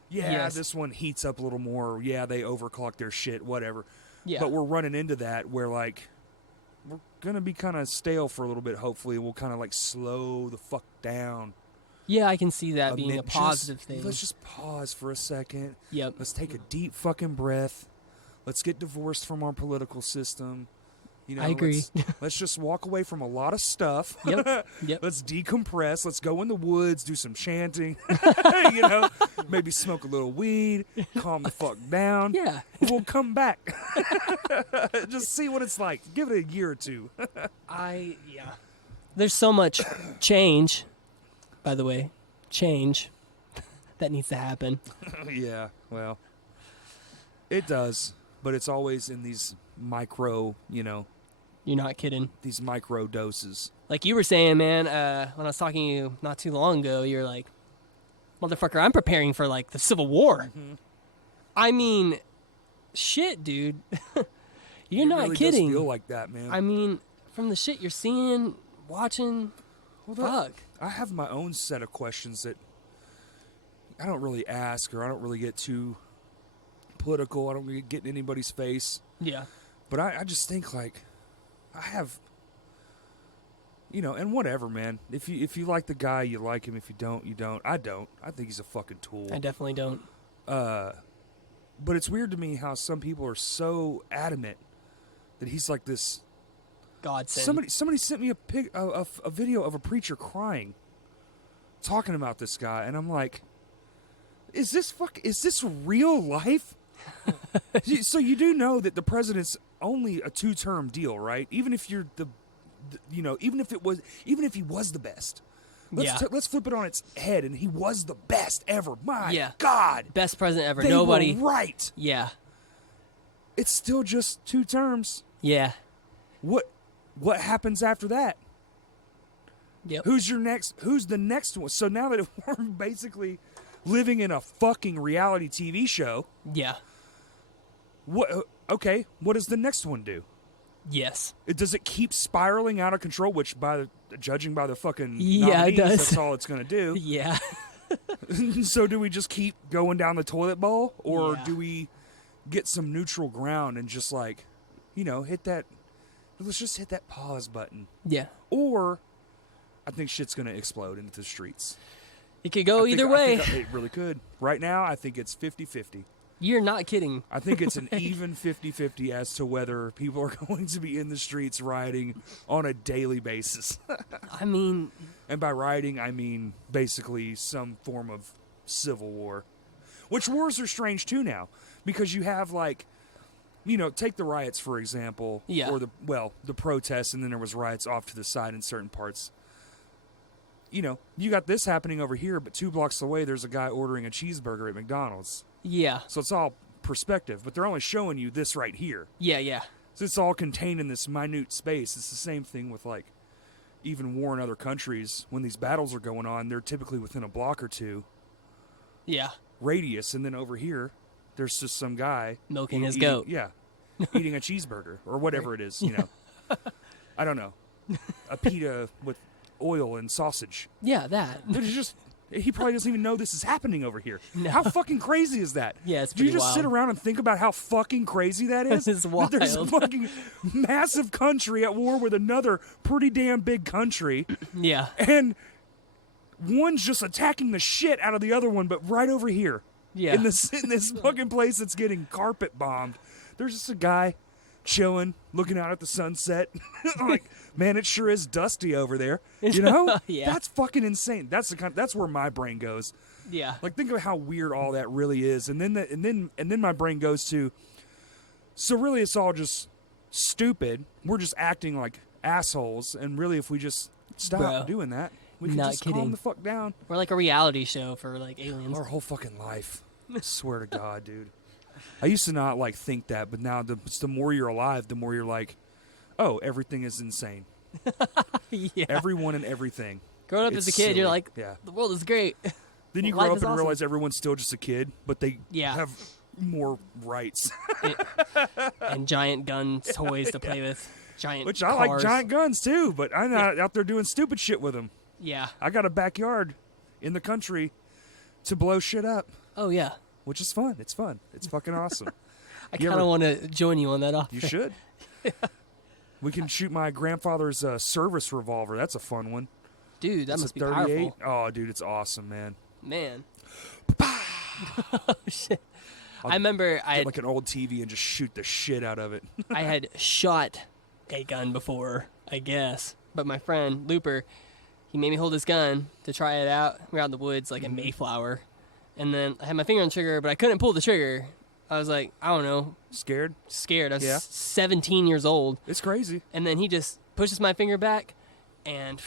Yeah, Yes. this one heats up a little more. Yeah, they overclock their shit, whatever. yeah. But we're running into that where, like, we're going to be kind of stale for a little bit, hopefully. We'll kind of, like, slow the fuck down. Yeah, I can see that being a minute. positive thing. Let's just pause for a second. Yep. Let's take a deep fucking breath. Let's get divorced from our political system. You know, I agree. Let's just walk away from a lot of stuff. Yep. Yep. Let's decompress. Let's go in the woods, do some chanting. You know, maybe smoke a little weed, calm the fuck down. Yeah. We'll come back. Just see what it's like. Give it a year or two. Yeah. There's so much change, by the way, that needs to happen. Yeah, well, it does, but it's always in these micro, you know, You're not kidding. these micro doses. Like you were saying, man, when I was talking to you not too long ago, you're like, motherfucker, I'm preparing for, like, the Civil War. Mm-hmm. I mean, shit, dude. You're It not really kidding. does feel like that, man. I mean, from the shit you're seeing, watching, fuck. I have my own set of questions that I don't really ask, or I don't really get too political. I don't really get in anybody's face. Yeah. But I just think, like, I have, you know, and whatever, man. If you like the guy, you like him. If you don't, you don't. I don't. I think he's a fucking tool. I definitely don't. But it's weird to me how some people are so adamant that he's like this. Godsend. Somebody sent me a video of a preacher crying, talking about this guy, and I'm like, is this real life? So you do know that the president's only a 2-term deal, right? Even if you're even if he was the best. Let's flip it on its head, and he was the best ever. My God, Best president ever. they Nobody. were right. Yeah. It's still just 2 terms. Yeah. What happens after that? Yep. Who's the next one? So now that we're basically living in a fucking reality TV show, Yeah. what does the next one do? Yes. Does it keep spiraling out of control, which judging by the fucking Yeah, it nominees, does. that's all it's going to do. Yeah. So do we just keep going down the toilet bowl, or Yeah. do we get some neutral ground and just, like, you know, let's just hit that pause button? Yeah. Or I think shit's going to explode into the streets. It could go either way. I think it really could. Right now, I think it's 50-50. You're not kidding. I think it's an even 50-50 as to whether people are going to be in the streets rioting on a daily basis. I mean, And by rioting, I mean basically some form of civil war. Which wars are strange too now, because you have, like, you know, take the riots for example, Yeah. or the protests, and then there was riots off to the side in certain parts. you know, you got this happening over here, but 2 blocks away, there's a guy ordering a cheeseburger at McDonald's. Yeah. So it's all perspective, but they're only showing you this right here. Yeah, yeah. So it's all contained in this minute space. It's the same thing with, like, even war in other countries. When these battles are going on, they're typically within a block or 2 Yeah. radius, and then over here, there's just some guy Milking his eating- goat. Yeah, eating a cheeseburger or whatever it is. You know, I don't know, a pita with oil and sausage. Yeah, that. But it's just he probably doesn't even know this is happening over here. No. How fucking crazy is that? Yeah, it's Do you pretty just sit wild. around and think about how fucking crazy that is? It's That there's a wild. fucking massive country at war with another pretty damn big country, Yeah. and one's just attacking the shit out of the other one, but right over here. Yeah. In this fucking place that's getting carpet bombed, there's just a guy chilling, looking out at the sunset. I'm like, man, it sure is dusty over there. You know? Yeah. That's fucking insane. That's where my brain goes. Yeah. Like, think of how weird all that really is, and then my brain goes to, so really it's all just stupid. We're just acting like assholes, and really if we just stop Bro. doing that, we can Not just calm kidding. the fuck down. We're like a reality show for like aliens. Our whole fucking life. I swear to God, dude. I used to not like think that, but now the more you're alive, the more you're like, oh, everything is insane. Yeah. Everyone and everything. Growing up It's as a kid, you're silly. like, Yeah. the world is great. Then you Life grow up is and awesome. realize everyone's still just a kid, but they Yeah. have more rights. And giant gun toys to play with. Giant Which I cars. like giant guns too, but I'm not out there doing stupid shit with them. Yeah. I got a backyard in the country to blow shit up, Oh, yeah. which is fun. It's fun. It's fucking awesome. I You kind ever- of want to join you on that offer. You should. We can shoot my grandfather's service revolver. That's a fun one. Dude, that It's must a be powerful. Oh, dude, it's awesome, man. Man. Oh, shit. I remember I Get had, like an old TV and just shoot the shit out of it. I had shot a gun before, I guess. But my friend, Looper, he made me hold his gun to try it out. We were out in the woods, like in Mayflower. And then I had my finger on the trigger, but I couldn't pull the trigger. I was like, I don't know, Scared? scared. I was Yeah. 17 years old. It's crazy. And then he just pushes my finger back, and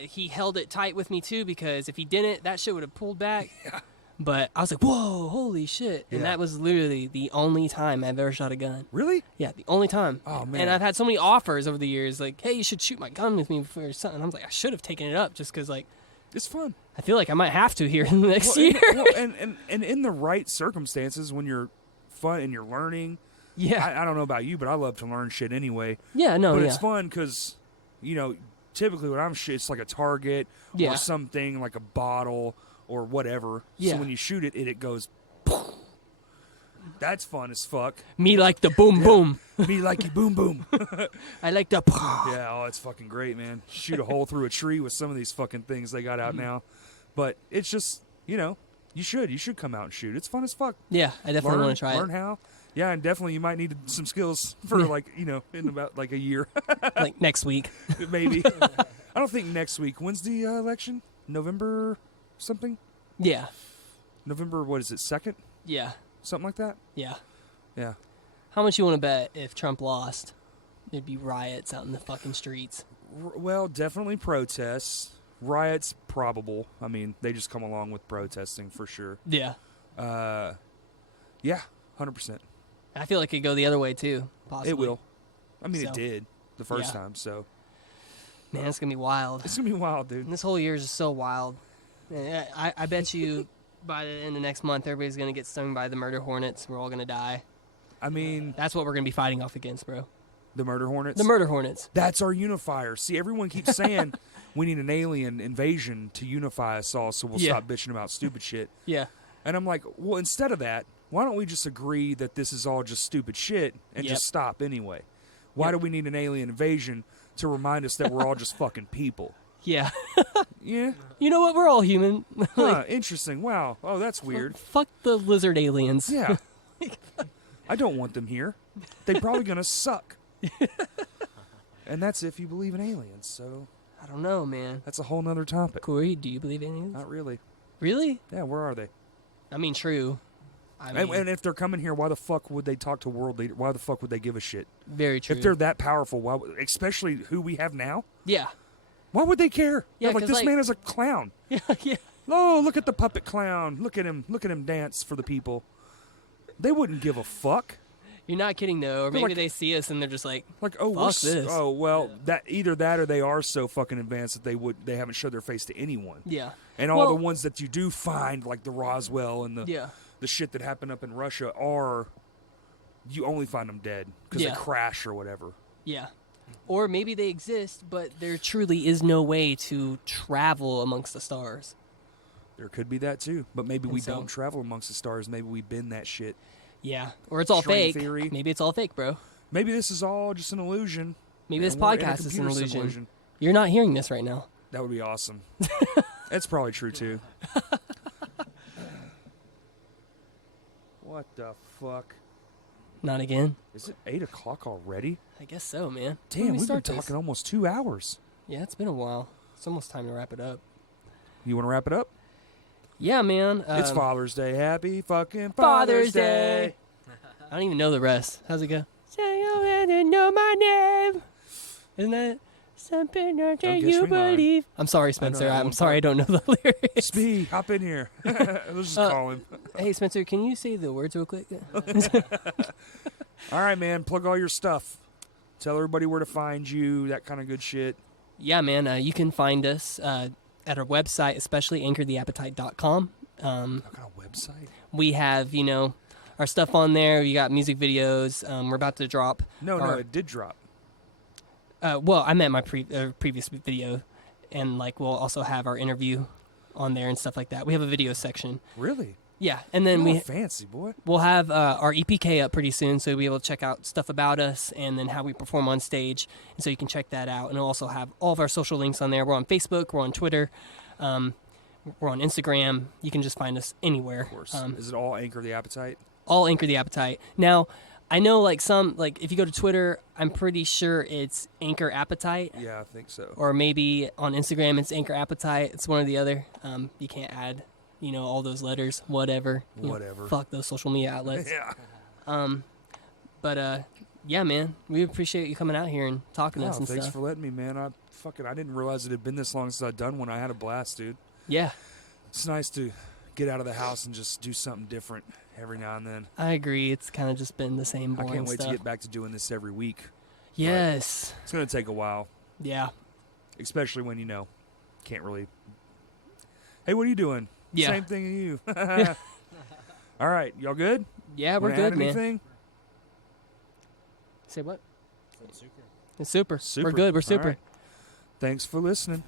he held it tight with me too, because if he didn't, that shit would have pulled back. Yeah. But I was like, whoa, holy shit. And Yeah. that was literally the only time I've ever shot a gun. Really? Yeah, the only time. Oh, man. And I've had so many offers over the years, like, hey, you should shoot my gun with me for something. I was like, I should have taken it up just because, like, It's fun. I feel like I might have to here in the next year. And in the right circumstances, when you're fun and you're learning, Yeah. I don't know about you, but I love to learn shit anyway. Yeah, no, But yeah. it's fun because, you know, typically when I'm shit, it's like a target Yeah. or something like a bottle or whatever. Yeah. So when you shoot it, it goes. That's fun as fuck. Me like the boom boom. Me like you, boom boom. I like the. Yeah, oh, it's fucking great, man. Shoot a hole through a tree with some of these fucking things they got out now. But it's just, you know, you should come out and shoot. It's fun as fuck. Yeah, I definitely want to try learn how. Yeah, and definitely you might need some skills for like, you know, in about like a year, it. Like next week. maybe. I don't think next week. When's the election? November something? Yeah. November, what is it, 2nd? Yeah. Something like that? Yeah. Yeah. How much you want to bet if Trump lost, there'd be riots out in the fucking streets? Well, definitely protests. Riots, probable. I mean, they just come along with protesting for sure. Yeah. Yeah, 100%. I feel like it could go the other way too. Possibly. It will. I mean, So, it did the first yeah. time, so Man, it's gonna be wild. it's gonna be wild, dude. And this whole year is just so wild. Man, I bet you by the end of next month, everybody's gonna get stung by the murder hornets. We're all gonna die. I mean, That's what we're gonna be fighting off against, bro. the murder hornets. The murder hornets. That's our unifier. See, everyone keeps saying we need an alien invasion to unify us all, so we'll Yeah. stop bitching about stupid shit. Yeah. And I'm like, well, instead of that, why don't we just agree that this is all just stupid shit and Yep. just stop anyway? Why Yep. do we need an alien invasion to remind us that we're all just fucking people? Yeah. Yeah. You know what? We're all human. Huh, interesting. Wow. Oh, that's weird. Fuck the lizard aliens. Yeah. I don't want them here. They're probably going to suck. And that's if you believe in aliens. So I don't know, man. that's a whole nother topic. Corey, do you believe in aliens? Not really. Really? Yeah, where are they? I mean, true. I mean, And if they're coming here, why the fuck would they talk to world leader? Why the fuck would they give a shit? very true. If they're that powerful, why? Especially who we have now. Yeah. Why would they care? Yeah, They're like, 'cause, this like- man is a clown. Yeah, yeah. Oh, look at the puppet clown. Look at him dance for the people. They wouldn't give a fuck. You're not kidding though, or They're maybe like- they see us and they're just like, Like, oh, Fuck this. oh well, that either that or they are so fucking advanced that they haven't showed their face to anyone. yeah, And all Well- the ones that you do find, like the Roswell and yeah, the shit that happened up in Russia, you only find them dead because Yeah. they crash or whatever. yeah. Or maybe they exist, but there truly is no way to travel amongst the stars. There could be that too, but maybe And we so- don't travel amongst the stars. Maybe we bend that shit. Yeah, or it's all String fake. theory. Maybe it's all fake, bro. Maybe this is all just an illusion. Maybe this and we're in a podcast is an computer illusion. simulation. You're not hearing this right now. That would be awesome. That's probably true too. What the fuck? Not again. Is it 8 o'clock already? I guess so, man. When did Damn, we we've been start this? talking almost 2 hours. Yeah, it's been a while. It's almost time to wrap it up. You want to wrap it up? Yeah, man. It's Father's Day. Happy fucking Father's Father's Day. I don't even know the rest. How's it go? Say you didn't know my name. Isn't that something that Don't you guess me mine. believe? I'm sorry, Spencer. that I'm one sorry I don't know the lyrics. Spee, hop in here. Let's just call him. Hey, Spencer, can you say the words real quick? All right, man. Plug all your stuff. Tell everybody where to find you, that kind of good shit. Yeah, man. You can find us at our website, especially anchortheappetite.com. I've got a website. We have, our stuff on there. You got music videos. We're about to drop. No, our- it did drop. Well, I meant my previous video, and we'll also have our interview on there and stuff like that. We have a video section. Really? Yeah, and then You're all fancy, boy. we'll have our EPK up pretty soon, so you'll be able to check out stuff about us and then how we perform on stage, and so you can check that out. And we'll also have all of our social links on there. We're on Facebook, we're on Twitter, we're on Instagram. You can just find us anywhere. Of course. Is it all Anchor the Appetite? All Anchor the Appetite. Now, I know if you go to Twitter, I'm pretty sure it's Anchor Appetite. Yeah, I think so. Or maybe on Instagram it's Anchor Appetite. It's one or the other. You can't add, all those letters, whatever. Whatever. Fuck those social media outlets. Yeah. But yeah, man, we appreciate you coming out here and talking to us Oh, and thanks stuff. for letting me, man. I didn't realize it had been this long since I'd done one. I had a blast, dude. Yeah, It's nice to get out of the house and just do something different every now and then. I agree. It's kind of just been the same I boring can't wait stuff. to get back to doing this every week. Yes. It's going to take a while, Yeah. especially when can't really. Hey, what are you doing? Yeah. Same thing as you. All right, y'all good? Yeah, we're Wanna add good, man. anything? Say what? Super. It's super. Super. We're good. We're All super. right. Thanks for listening.